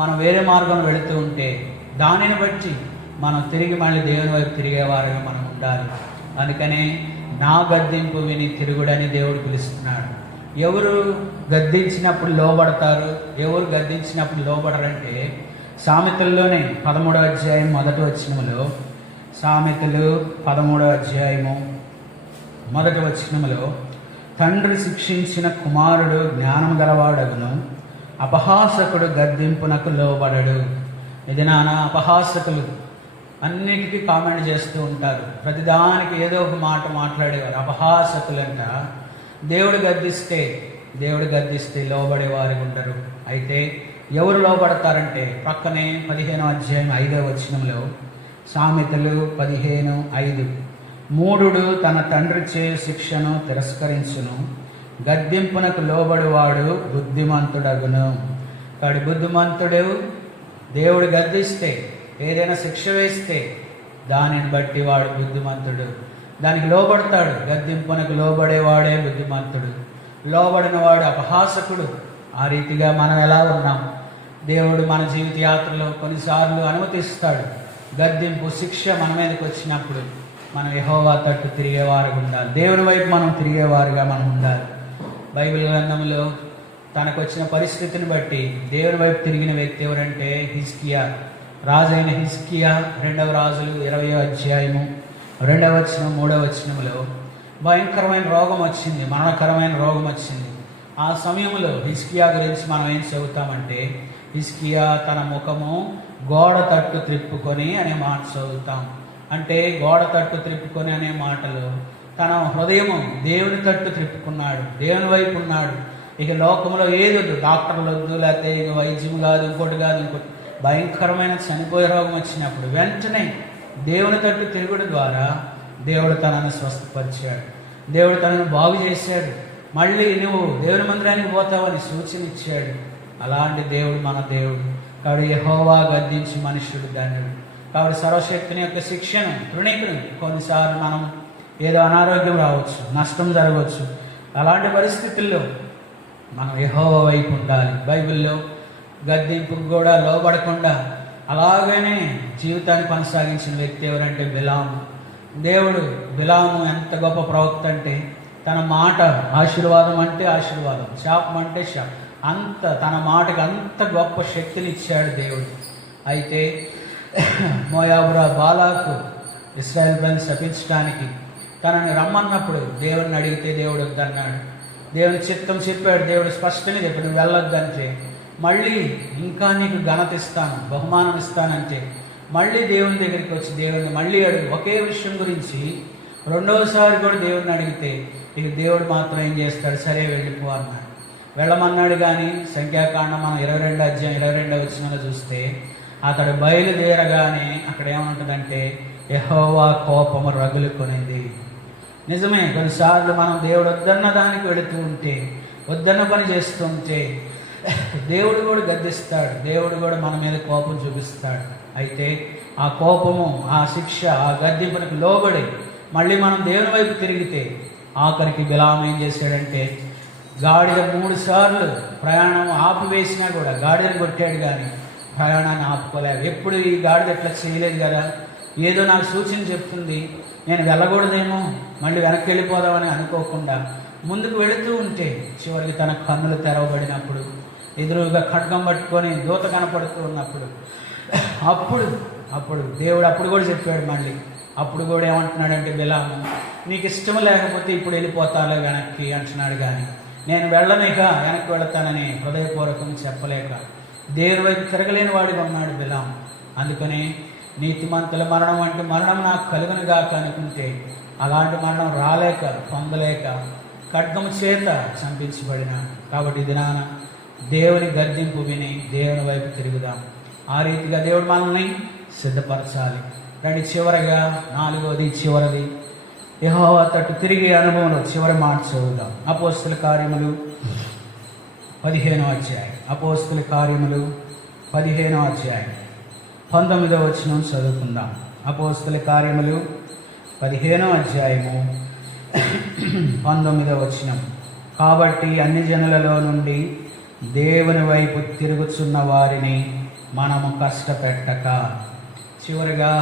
మనం వేరే మార్గం వెళుతూ ఉంటే, దానిని బట్టి మనం తిరిగి మళ్ళీ దేవుని వైపు తిరిగేవారుగా మనం ఉండాలి. అందుకనే నా గద్దింపు విని తిరుగుడని దేవుడు పిలుస్తున్నాడు. ఎవరు గద్దించినప్పుడు లోబడతారు, ఎవరు గద్దించినప్పుడు లోబడరంటే సామెతల్లోనే 13వ అధ్యాయం 1వ వచనములో, సామెతలు 13వ అధ్యాయము 1వ వచనములో, తండ్రి శిక్షించిన కుమారుడు జ్ఞానం గలవాడగును, అపహాసకుడు గద్దింపునకు లోబడడు. ఇది నాన్న అపహాసకులు అన్నిటికీ కామెంట్ చేస్తూ ఉంటారు, ప్రతిదానికి ఏదో ఒక మాట మాట్లాడేవారు అపహాసకులంట. దేవుడు గద్దిస్తే లోబడేవారు ఉండరు. అయితే ఎవరు లోబడతారంటే ప్రక్కనే 15వ అధ్యాయం 5వ వచనంలో, సామెతలు 15:5, మూఢుడు తన తండ్రి చేయు శిక్షను తిరస్కరించును, గద్దింపునకు లోబడివాడు బుద్ధిమంతుడగును. కాడి బుద్ధిమంతుడు దేవుడు గద్దిస్తే, ఏదైనా శిక్ష వేస్తే దానిని బట్టి వాడు బుద్ధిమంతుడు, దానికి లోబడతాడు. గద్దింపునకు లోబడేవాడే బుద్ధిమంతుడు, లోబడిన వాడు అపహాసకుడు. ఆ రీతిగా మనం ఎలా ఉన్నాం? దేవుడు మన జీవిత యాత్రలో కొన్నిసార్లు అనుమతిస్తాడు గద్దింపు, శిక్ష మన మీదకి వచ్చినప్పుడు మనం యెహోవా తట్టు తిరిగేవారుగా ఉండాలి, దేవుని వైపు మనం తిరిగేవారుగా మనం ఉండాలి. బైబిల్ గ్రంథంలో తనకు వచ్చిన పరిస్థితిని బట్టి దేవుని వైపు తిరిగిన వ్యక్తి ఎవరంటే హిజ్కియా. రాజైన హిజ్కియా 2వ రాజులు 20వ అధ్యాయము 2వ వచనం 3వ వచనంలో భయంకరమైన రోగం వచ్చింది, మరణకరమైన రోగం వచ్చింది. ఆ సమయంలో హిజ్కియా గురించి మనం ఏం చదువుతామంటే, హిజ్కియా తన ముఖము గోడ తట్టు త్రిప్పుకొని అనే మాట చదువుతాం. అంటే గోడ తట్టు త్రిప్పుకొని అనే మాటలో తన హృదయము దేవుని తట్టు త్రిప్పుకున్నాడు, దేవుని వైపు ఉన్నాడు. ఇక లోకంలో ఏది వద్దు, డాక్టర్లు వద్దు, లేకపోతే ఇక వైద్యం కాదు, ఇంకోటి కాదు, ఇంకోటి. భయంకరమైన చనిపోయే రోగం వచ్చినప్పుడు వెంటనే దేవుని తట్టు తిరుగుడు ద్వారా దేవుడు తనను స్వస్థపరిచాడు, దేవుడు తనను బాగు చేశాడు. మళ్ళీ నువ్వు దేవుని మందిరానికి పోతావని సూచన ఇచ్చాడు. అలాంటి దేవుడు మన దేవుడు. కాబట్టి యెహోవా గద్దించి మనుష్యుడు ధన్యుడు. కాబట్టి సర్వశక్తిని యొక్క శిక్షను తృణీకుని కొన్నిసార్లు మనం ఏదో అనారోగ్యం రావచ్చు, నష్టం జరగవచ్చు. అలాంటి పరిస్థితుల్లో మనం యెహోవా వైపు ఉండాలి. బైబిల్లో గద్దింపుకు కూడా లోబడకుండా అలాగనే జీవితాన్ని కొనసాగించిన వ్యక్తి ఎవరంటే బిలాము. దేవుడు బిలాము ఎంత గొప్ప ప్రవక్త అంటే, తన మాట ఆశీర్వాదం అంటే ఆశీర్వాదం, శాపం అంటే శాపం, అంత తన మాటకి అంత గొప్ప శక్తిని ఇచ్చాడు దేవుడు. అయితే మోయాబురా బాలాకు ఇశ్రాయేల్ ప్రజలను శపించడానికి తనని రమ్మన్నప్పుడు దేవుడిని అడిగితే దేవుడు వద్దన్నాడు. దేవుని చిత్తం చెప్పాడు, దేవుడు స్పష్టంగా చెప్పాడు నువ్వు వెళ్ళొద్దంటే, మళ్ళీ ఇంకా నీకు ఘనత ఇస్తాను, బహుమానం ఇస్తానంటే మళ్ళీ దేవుని దగ్గరికి వచ్చి దేవుడిని మళ్ళీ అడుగు. ఒకే విషయం గురించి రెండవసారి కూడా దేవుడిని అడిగితే ఇక దేవుడు మాత్రం ఏం చేస్తాడు, సరే వెళ్ళిపో అన్నాడు. వెళ్ళమన్నాడు. కానీ సంఖ్యాకాండం మనం 22వ అధ్యాయం 22వ వచనంలో చూస్తే అతడు బయలుదేరగానే అక్కడ ఏమంటుందంటే యెహోవా కోపము రగులుకొనింది. నిజమే, కొన్నిసార్లు మనం దేవుడు వద్దన్న దానికి వెళుతూ ఉంటే, వద్దన్న పని చేస్తుంటే దేవుడు కూడా గద్దిస్తాడు, దేవుడు కూడా మన మీద కోపం చూపిస్తాడు. అయితే ఆ కోపము, ఆ శిక్ష, ఆ గద్దింపునకు లోబడి మళ్ళీ మనం దేవుని వైపు తిరిగితే, ఆఖరికి బిలాము ఏం చేశాడంటే గాడిద 3 సార్లు ప్రయాణం ఆపివేసినా కూడా గాడిదను కొట్టాడు, కానీ ప్రయాణాన్ని ఆపుకోలేదు. ఎప్పుడు ఈ గాడిద ఎట్లా చేయలేదు కదా, ఏదో నాకు సూచన చెప్తుంది, నేను వెళ్ళకూడదేమో, మళ్ళీ వెనక్కి వెళ్ళిపోదామని అనుకోకుండా ముందుకు వెళుతూ ఉంటే చివరికి తన కన్నులు తెరవబడినప్పుడు, ఎదురుగా ఖడ్గం పట్టుకొని దూత కనపడుతూ ఉన్నప్పుడు అప్పుడు దేవుడు అప్పుడు కూడా చెప్పాడు. మళ్ళీ అప్పుడు కూడా ఏమంటున్నాడంటే బిలాము, నీకు ఇష్టం లేకపోతే ఇప్పుడు వెళ్ళిపోతాలే వెనక్కి అంటున్నాడు, కానీ నేను వెళ్ళలేక వెనక్కి వెళతానని హృదయపూర్వకం చెప్పలేక దేవుని వైపు తిరగలేని వాడిగా ఉన్నాడు బిలాము. అందుకని నీతిమంతుల మరణం అంటే మరణం నాకు కలుగును గాక అనుకుంటే అలాంటి మరణం రాలేక పొందలేక ఖడ్గము చేత చంపించబడినాడు. కాబట్టి ఇది నాన్న దేవుని గద్దింపు విని దేవుని వైపు తిరుగుదాం. ఆ రీతిగా దేవుడు మనల్ని సిద్ధపరచాలి. రండి, చివరగా 4వది చివరిది యెహోవా తట్టు తిరిగే అనుభవంలో చివరి మాట చదువుదాం. అపోస్తుల కార్యములు 15వ అధ్యాయం. అపోస్తుల కార్యములు 15వ అధ్యాయం 19వ వచనం చదువుకుందాం. అపోస్తుల కార్యములు 15వ అధ్యాయము 19వ వచనం. కాబట్టి అన్ని జనులలో నుండి దేవుని వైపు తిరుగుచున్న వారిని మనము కష్టపెట్టక. చివరిగా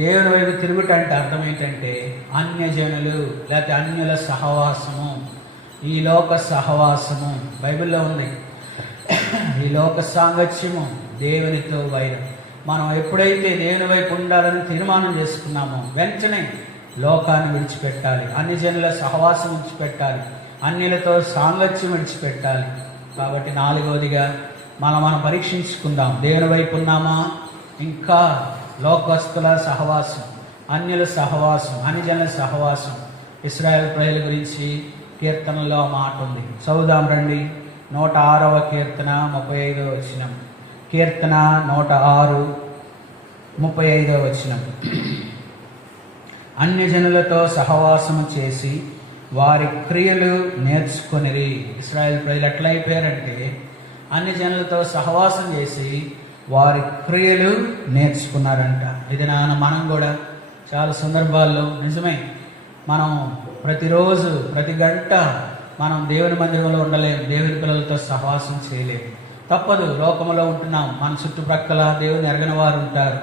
దేవుని వైపు తిరుగుట అంటే అర్థం ఏంటంటే అన్యజనులు లేకపోతే అన్యుల సహవాసము, ఈ లోక సహవాసము. బైబిల్లో ఉంది ఈ లోక సాంగత్యము, దేవునితో వైరం. మనం ఎప్పుడైతే దేవుని వైపు ఉండాలని తీర్మానం చేసుకున్నామో వెంటనే లోకాన్ని విడిచిపెట్టాలి, అన్ని జనుల సహవాసం విడిచిపెట్టాలి, అన్యులతో సాంగత్యం విడిచిపెట్టాలి. కాబట్టి 4వదిగా మనం పరీక్షించుకుందాం. దేవుని వైపు ఉన్నామా? ఇంకా లోకస్తుల సహవాసం, అన్యుల సహవాసం, అన్ని జనుల సహవాసం. ఇశ్రాయేలు ప్రజల గురించి కీర్తనలో మాట ఉంది. చదువుదాం రండి. 106వ కీర్తన 35వ వచనం. కీర్తన 106 35వ వచనం. అన్యజనులతో సహవాసము చేసి వారి క్రియలు నేర్చుకొనిరి. ఇశ్రాయేలు ప్రజలు ఎట్లా అయిపోయారంటే అన్యజనులతో సహవాసం చేసి వారి క్రియలు నేర్చుకున్నారంట. ఇది మనం కూడా చాలా సందర్భాల్లో నిజమే, మనం ప్రతిరోజు ప్రతి గంట మనం దేవుని మందిరంలో ఉండలేము, దేవుని పిల్లలతో సహవాసం చేయలేము. తప్పదు, లోకంలో ఉంటున్నాం, మన చుట్టుప్రక్కల దేవుని ఎరగని వారు ఉంటారు.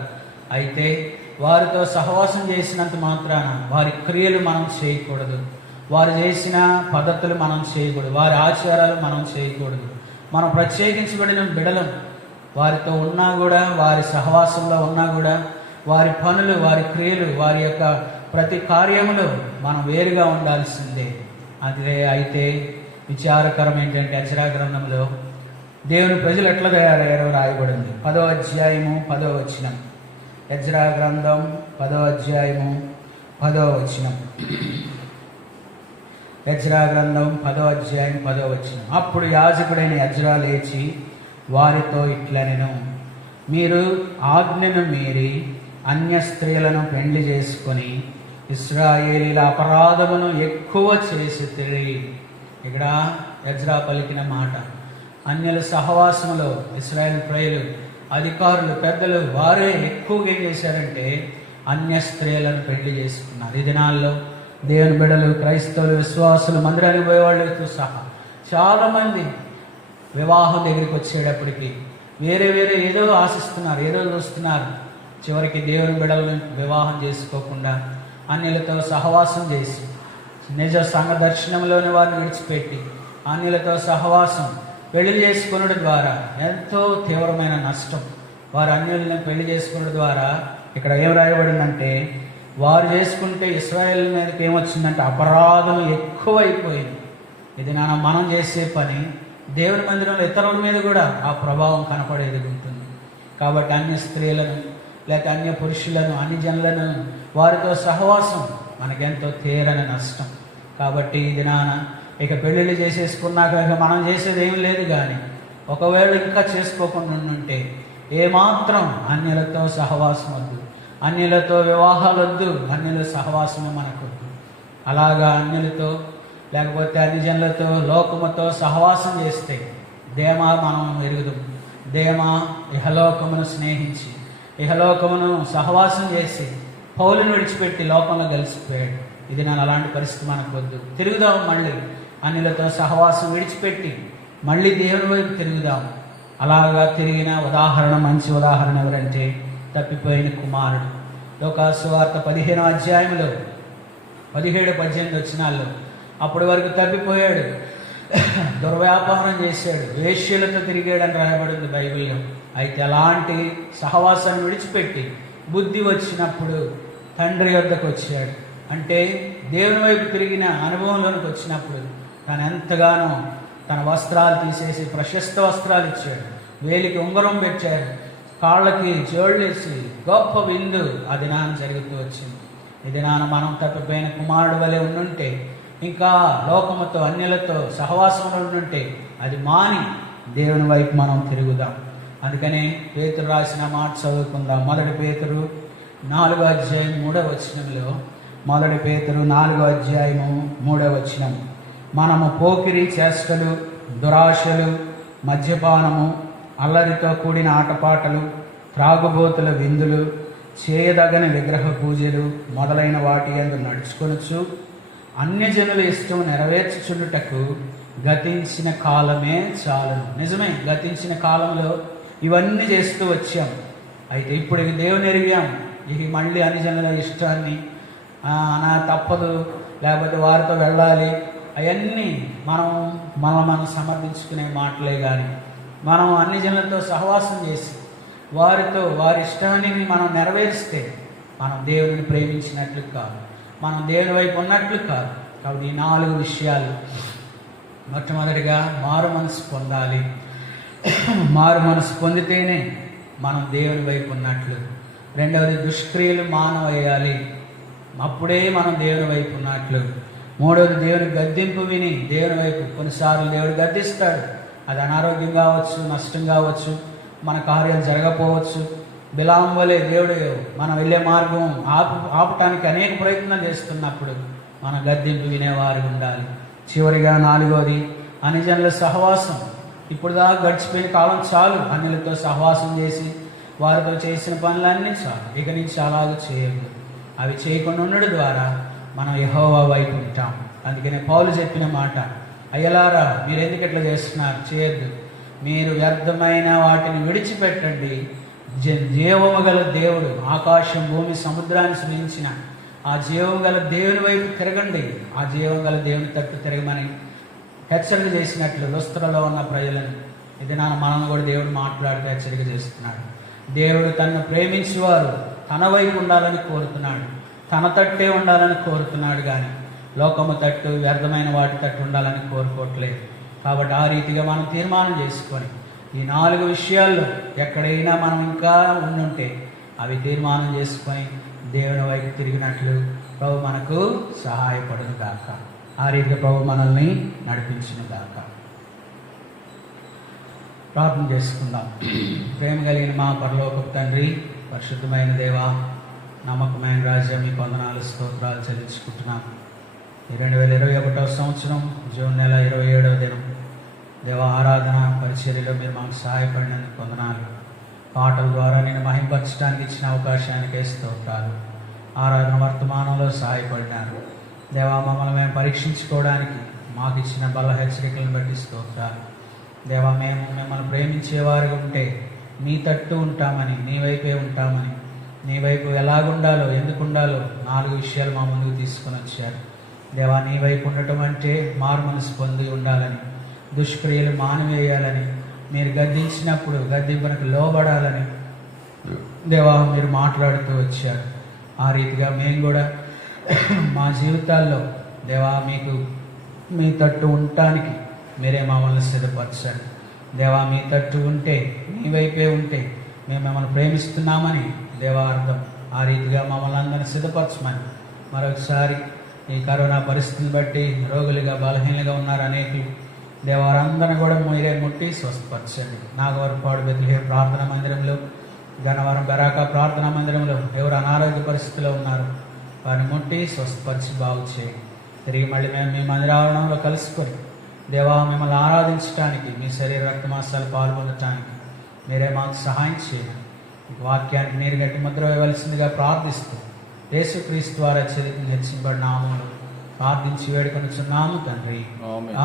అయితే వారితో సహవాసం చేసినంత మాత్రాన వారి క్రియలు మనం చేయకూడదు, వారు చేసిన పద్ధతులు మనం చేయకూడదు, వారి ఆచారాలు మనం చేయకూడదు. మనం ప్రత్యేకించబడిన బిడలం. వారితో ఉన్నా కూడా, వారి సహవాసంలో ఉన్నా కూడా వారి పనులు, వారి క్రియలు, వారి యొక్క ప్రతి కార్యములు మనం వేరుగా ఉండాల్సిందే. అదే అయితే విచారకరం ఏంటంటే ఎజ్రా గ్రంథంలో దేవుని ప్రజలు ఎట్లా తయారయ్యారో రాయబడింది. 10వ అధ్యాయము 10వ వచనం. ఎజ్రా గ్రంథం 10వ అధ్యాయము 10వ వచనం. ఎజ్రా గ్రంథం 10వ అధ్యాయం 10వ వచనం. అప్పుడు యాజకుడైన ఎజ్రా లేచి వారితో ఇట్లనెను, మీరు ఆజ్ఞను మీరి అన్య స్త్రీలను పెండ్లి చేసుకొని ఇశ్రాయేలీల అపరాధమును ఎక్కువ చేసి తిరిగి. ఇక్కడ ఎజ్రా పలికిన మాట. అన్యుల సహవాసములో ఇశ్రాయేల్ ప్రజలు, అధికారులు, పెద్దలు వారే ఎక్కువగా ఏం చేశారంటే అన్య స్త్రీలను పెళ్లి చేసుకున్నారు. ఈ దినాల్లో దేవుని బిడ్డలు, క్రైస్తవులు, విశ్వాసులు, మందిరానికి పోయేవాళ్ళతో సహా చాలామంది వివాహం దగ్గరికి వచ్చేటప్పటికి వేరే ఏదో ఆశిస్తున్నారు, ఏదో చూస్తున్నారు. చివరికి దేవుని బిడ్డలను వివాహం చేసుకోకుండా అన్యులతో సహవాసం చేసి నిజ సంఘ దర్శనంలోని వారిని విడిచిపెట్టి అన్యులతో సహవాసం పెళ్లి చేసుకునడం ద్వారా ఎంతో తీవ్రమైన నష్టం. వారు అన్యులను పెళ్లి చేసుకునడం ద్వారా ఇక్కడ ఏం రాయబడిందంటే వారు చేసుకుంటే ఇశ్రాయేల్ మీదకి ఏమొచ్చిందంటే అపరాధం ఎక్కువైపోయింది. ఇది మనం చేసే పని దేవుని మందిరంలో ఇతరుల మీద కూడా ఆ ప్రభావం కనపడేది ఉంటుంది. కాబట్టి అన్య స్త్రీలను లేక అన్య పురుషులను, అన్ని జనులను, వారితో సహవాసం మనకెంతో తీరని నష్టం. కాబట్టి ఇది ఇక పెళ్ళిళ్ళు చేసేసుకున్నాక మనం చేసేది ఏం లేదు. కానీ ఒకవేళ ఇంకా చేసుకోకుండా ఉంటే ఏమాత్రం అన్యులతో సహవాసం వద్దు, అన్యులతో వివాహాలు వద్దు, అన్యుల సహవాసమే మనకొద్దు. అలాగా అన్యులతో లేకపోతే అన్ని జనులతో, లోకముతో సహవాసం చేస్తే దేమా మనం ఎరుగుదాం. దేమా ఇహలోకమును స్నేహించి ఇహలోకమును సహవాసం చేసి పౌలుని విడిచిపెట్టి లోకంలో కలిసిపోయాడు. ఇది అలాంటి పరిస్థితి మనకు వద్దు. తిరుగుదాం, మళ్ళీ అన్యులతో సహవాసం విడిచిపెట్టి మళ్ళీ దేవుని వైపు తిరుగుదాం. అలాగా తిరిగిన ఉదాహరణ, మంచి ఉదాహరణ ఎవరంటే తప్పిపోయిన కుమారుడు. యోహాను సువార్త 15వ అధ్యాయంలో 17-18 వచనాల్లో అప్పటి వరకు తప్పిపోయాడు, దుర్వ్యాపారం చేశాడు, వేశ్యలతో తిరిగాడని రాయబడింది బైబిల్లో. అయితే అలాంటి సహవాసాన్ని విడిచిపెట్టి బుద్ధి వచ్చినప్పుడు తండ్రి వద్దకు వచ్చాడు. అంటే దేవుని వైపు తిరిగిన అనుభవంలోనికి వచ్చినప్పుడు తను ఎంతగానో తన వస్త్రాలు తీసేసి ప్రశస్త వస్త్రాలు ఇచ్చాడు, వేలికి ఉంగరం పెట్టాడు, కాళ్ళకి జోళ్ళేసి గొప్ప విందు ఆ దినాన్ని జరుగుతూ వచ్చింది. ఈ దినాన మనం తప్పిపోయిన కుమారుడు వలె ఉండుంటే, ఇంకా లోకముతో అన్యులతో సహవాసంలో ఉండుంటే అది మాని దేవుని వైపు మనం తిరుగుదాం. అందుకనే పేతురు రాసిన మాట చదువుకుందాం. 1 పేతురు 4వ అధ్యాయం 3వ వచనంలో, 1 పేతురు 4వ అధ్యాయము 3వ వచనం, మనము పోకిరి చేష్టలు, దురాశలు, మద్యపానము, అల్లరితో కూడిన ఆటపాటలు, త్రాగుబోతుల విందులు, చేయదగని విగ్రహ పూజలు మొదలైన వాటి యందు నడుచుకొనుచు అన్యజనుల ఇష్టం నెరవేర్చుచుండుటకు గతించిన కాలమే చాలును. నిజమే, గతించిన కాలంలో ఇవన్నీ చేస్తూ వచ్చాం. అయితే ఇప్పుడు దేవుని ఎరిగాం, ఇక మళ్ళీ అన్యజనుల ఇష్టాన్ని నా తప్పదు, లేకపోతే వారితో వెళ్ళాలి, అవన్నీ మనం సమర్థించుకునే మాటలే. కానీ మనం అన్ని జనులతో సహవాసం చేసి వారితో వారి ఇష్టాన్ని మనం నెరవేరిస్తే మనం దేవుడిని ప్రేమించినట్లు కాదు, మనం దేవుని వైపు ఉన్నట్లు కాదు. కాబట్టి ఈ 4 విషయాలు. మొట్టమొదటిగా మారు మనసు పొందాలి. మారు మనసు పొందితేనే మనం దేవుని వైపు ఉన్నట్లు. రెండవది, దుష్క్రియలు మానవేయాలి, అప్పుడే మనం దేవుని వైపు ఉన్నట్లు. మూడవది, దేవుని గద్దింపు విని దేవుని వైపు. కొన్నిసార్లు దేవుడు గద్దిస్తాడు, అది అనారోగ్యం కావచ్చు, నష్టం కావచ్చు, మన కార్యాలు జరగకపోవచ్చు. బిలాము వలె దేవుడు మనం వెళ్ళే మార్గం ఆపటానికి అనేక ప్రయత్నాలు చేస్తున్నప్పుడు మన గద్దింపు వినేవారు ఉండాలి. చివరిగా 4వది, అన్యజనుల సహవాసం. ఇప్పుడు దాకా గడిచిపోయిన కాలం చాలు, అన్యులతో సహవాసం చేసి వారితో చేసిన పనులన్నీ చాలు, ఇక నుంచి అలాగే చేయదు. అవి చేయకుండా ఉండడం ద్వారా మనం యెహోవా వైపు ఉంటాం. అందుకనే పౌలు చెప్పిన మాట, అయ్యలారా మీరు ఎందుకు ఇట్లా చేస్తున్నారు, చేయొద్దు, మీరు వ్యర్థమైన వాటిని విడిచిపెట్టండి, జీవము గల దేవుడు ఆకాశం భూమి సముద్రాన్ని సృజించిన ఆ జీవం గల దేవుని వైపు తిరగండి, ఆ జీవం గల దేవుని తట్టు తిరగమని హెచ్చరిక చేసినట్లు లుస్త్రలో ఉన్న ప్రజలను ఇది మనల్ని కూడా దేవుడు మాట్లాడుతూ హెచ్చరిక చేస్తున్నాడు. దేవుడు తనను ప్రేమించేవారు తన వైపు ఉండాలని కోరుతున్నాడు, తన తట్టే ఉండాలని కోరుతున్నాడు, కానీ లోకము తట్టు వ్యర్థమైన వాటి తట్టు ఉండాలని కోరుకోవట్లేదు. కాబట్టి ఆ రీతిగా మనం తీర్మానం చేసుకొని ఈ 4 విషయాల్లో ఎక్కడైనా మనం ఇంకా ఉండుంటే అవి తీర్మానం చేసుకొని దేవుని వైపు తిరిగినట్లు ప్రభు మనకు సహాయపడును గాక. ఆ రీతిగా ప్రభు మనల్ని నడిపించును గాక. ప్రార్థన చేసుకుందాం. ప్రేమ కలిగిన మా పరలోకపు తండ్రి, పరిశుద్ధమైన దేవా, నమ్మకమైన రాజ్యం, మీకు వందనాలు స్తోత్రాలు చెల్లించుకుంటున్నాం. ఈ 2021వ సంవత్సరం జూన్ నెల 27వ దినం దేవ ఆరాధన పరిచర్యలో మీరు మాకు సహాయపడినందుకు వందనాలు. పాటల ద్వారా నేను మహింపరచడానికి ఇచ్చిన అవకాశానికే స్తోత్రాలు. ఆరాధన వర్తమానంలో సహాయపడినారు దేవా, మమ్మల్ని మేము పరీక్షించుకోవడానికి మాకు ఇచ్చిన బల హెచ్చరికలను బట్టి స్తోత్రాలు. దేవా, మేము మిమ్మల్ని ప్రేమించేవారుగా ఉంటే నీ తట్టు ఉంటామని, నీ వైపే ఉంటామని, నీ వైపు ఎలాగుండాలో ఎందుకు ఉండాలో 4 విషయాలు మా ముందుకు తీసుకొని వచ్చారు. దేవా, నీ వైపు ఉండటం అంటే మారు మనసు పొంది ఉండాలని, దుష్క్రియలు మానివేయాలని, మీరు గద్దించినప్పుడు గద్దింపునకు లోబడాలని దేవా మీరు మాట్లాడుతూ వచ్చారు. ఆ రీతిగా మేము కూడా మా జీవితాల్లో దేవా మీకు మీ తట్టు ఉండటానికి మీరే మమ్మల్ని సిద్ధపరచండి. దేవా, మీ తట్టు ఉంటే, మీ వైపే ఉంటే మేము మిమ్మల్ని ప్రేమిస్తున్నామని దేవా అర్థం. ఆ రీతిగా మమ్మల్ని అందరినీ సిద్ధపరచమని మరొకసారి ఈ కరోనా పరిస్థితిని బట్టి రోగులుగా బలహీనంగా ఉన్నారు అనేకులు. దేవారందరిని కూడా మీరే ముట్టి స్వస్థపరచండి. నాగవరపాడు బెత్లెహేము ప్రార్థనా మందిరంలో, గన్నవరం బెరాకా ప్రార్థనా మందిరంలో ఎవరు అనారోగ్య పరిస్థితిలో ఉన్నారు వారిని ముట్టి స్వస్థపరిచి బాగు చేయండి. తిరిగి మళ్ళీ మేము మీ మందిరావరణంలో కలుసుకొని దేవా మిమ్మల్ని ఆరాధించడానికి, మీ శరీర రక్తమాసాలు పాల్గొనటానికి మీరే మాకు సహాయం చేయండి. వాక్యానికి నీరు గట్టి ముద్ర వేయవలసిందిగా ప్రార్థిస్తూ యేసుక్రీస్తు ద్వారా హెచ్చింపబడిన నామములో ప్రార్థించి వేడుకొనుచున్నాము తండ్రి,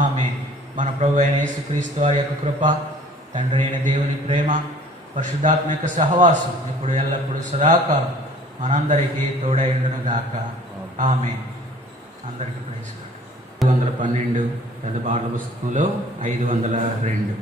ఆమేన్. మన ప్రభు అయిన యేసుక్రీస్తు వారి యొక్క కృప, తండ్రి అయిన దేవుని ప్రేమ, పరిశుద్ధాత్మ యొక్క సహవాసం ఇప్పుడు ఎల్లప్పుడూ సదాకాలం మనందరికీ తోడైండును గాక. ఆమేన్. అందరికీ ప్రైజ్. 512 పెద్ద పాటల పుస్తకంలో 502.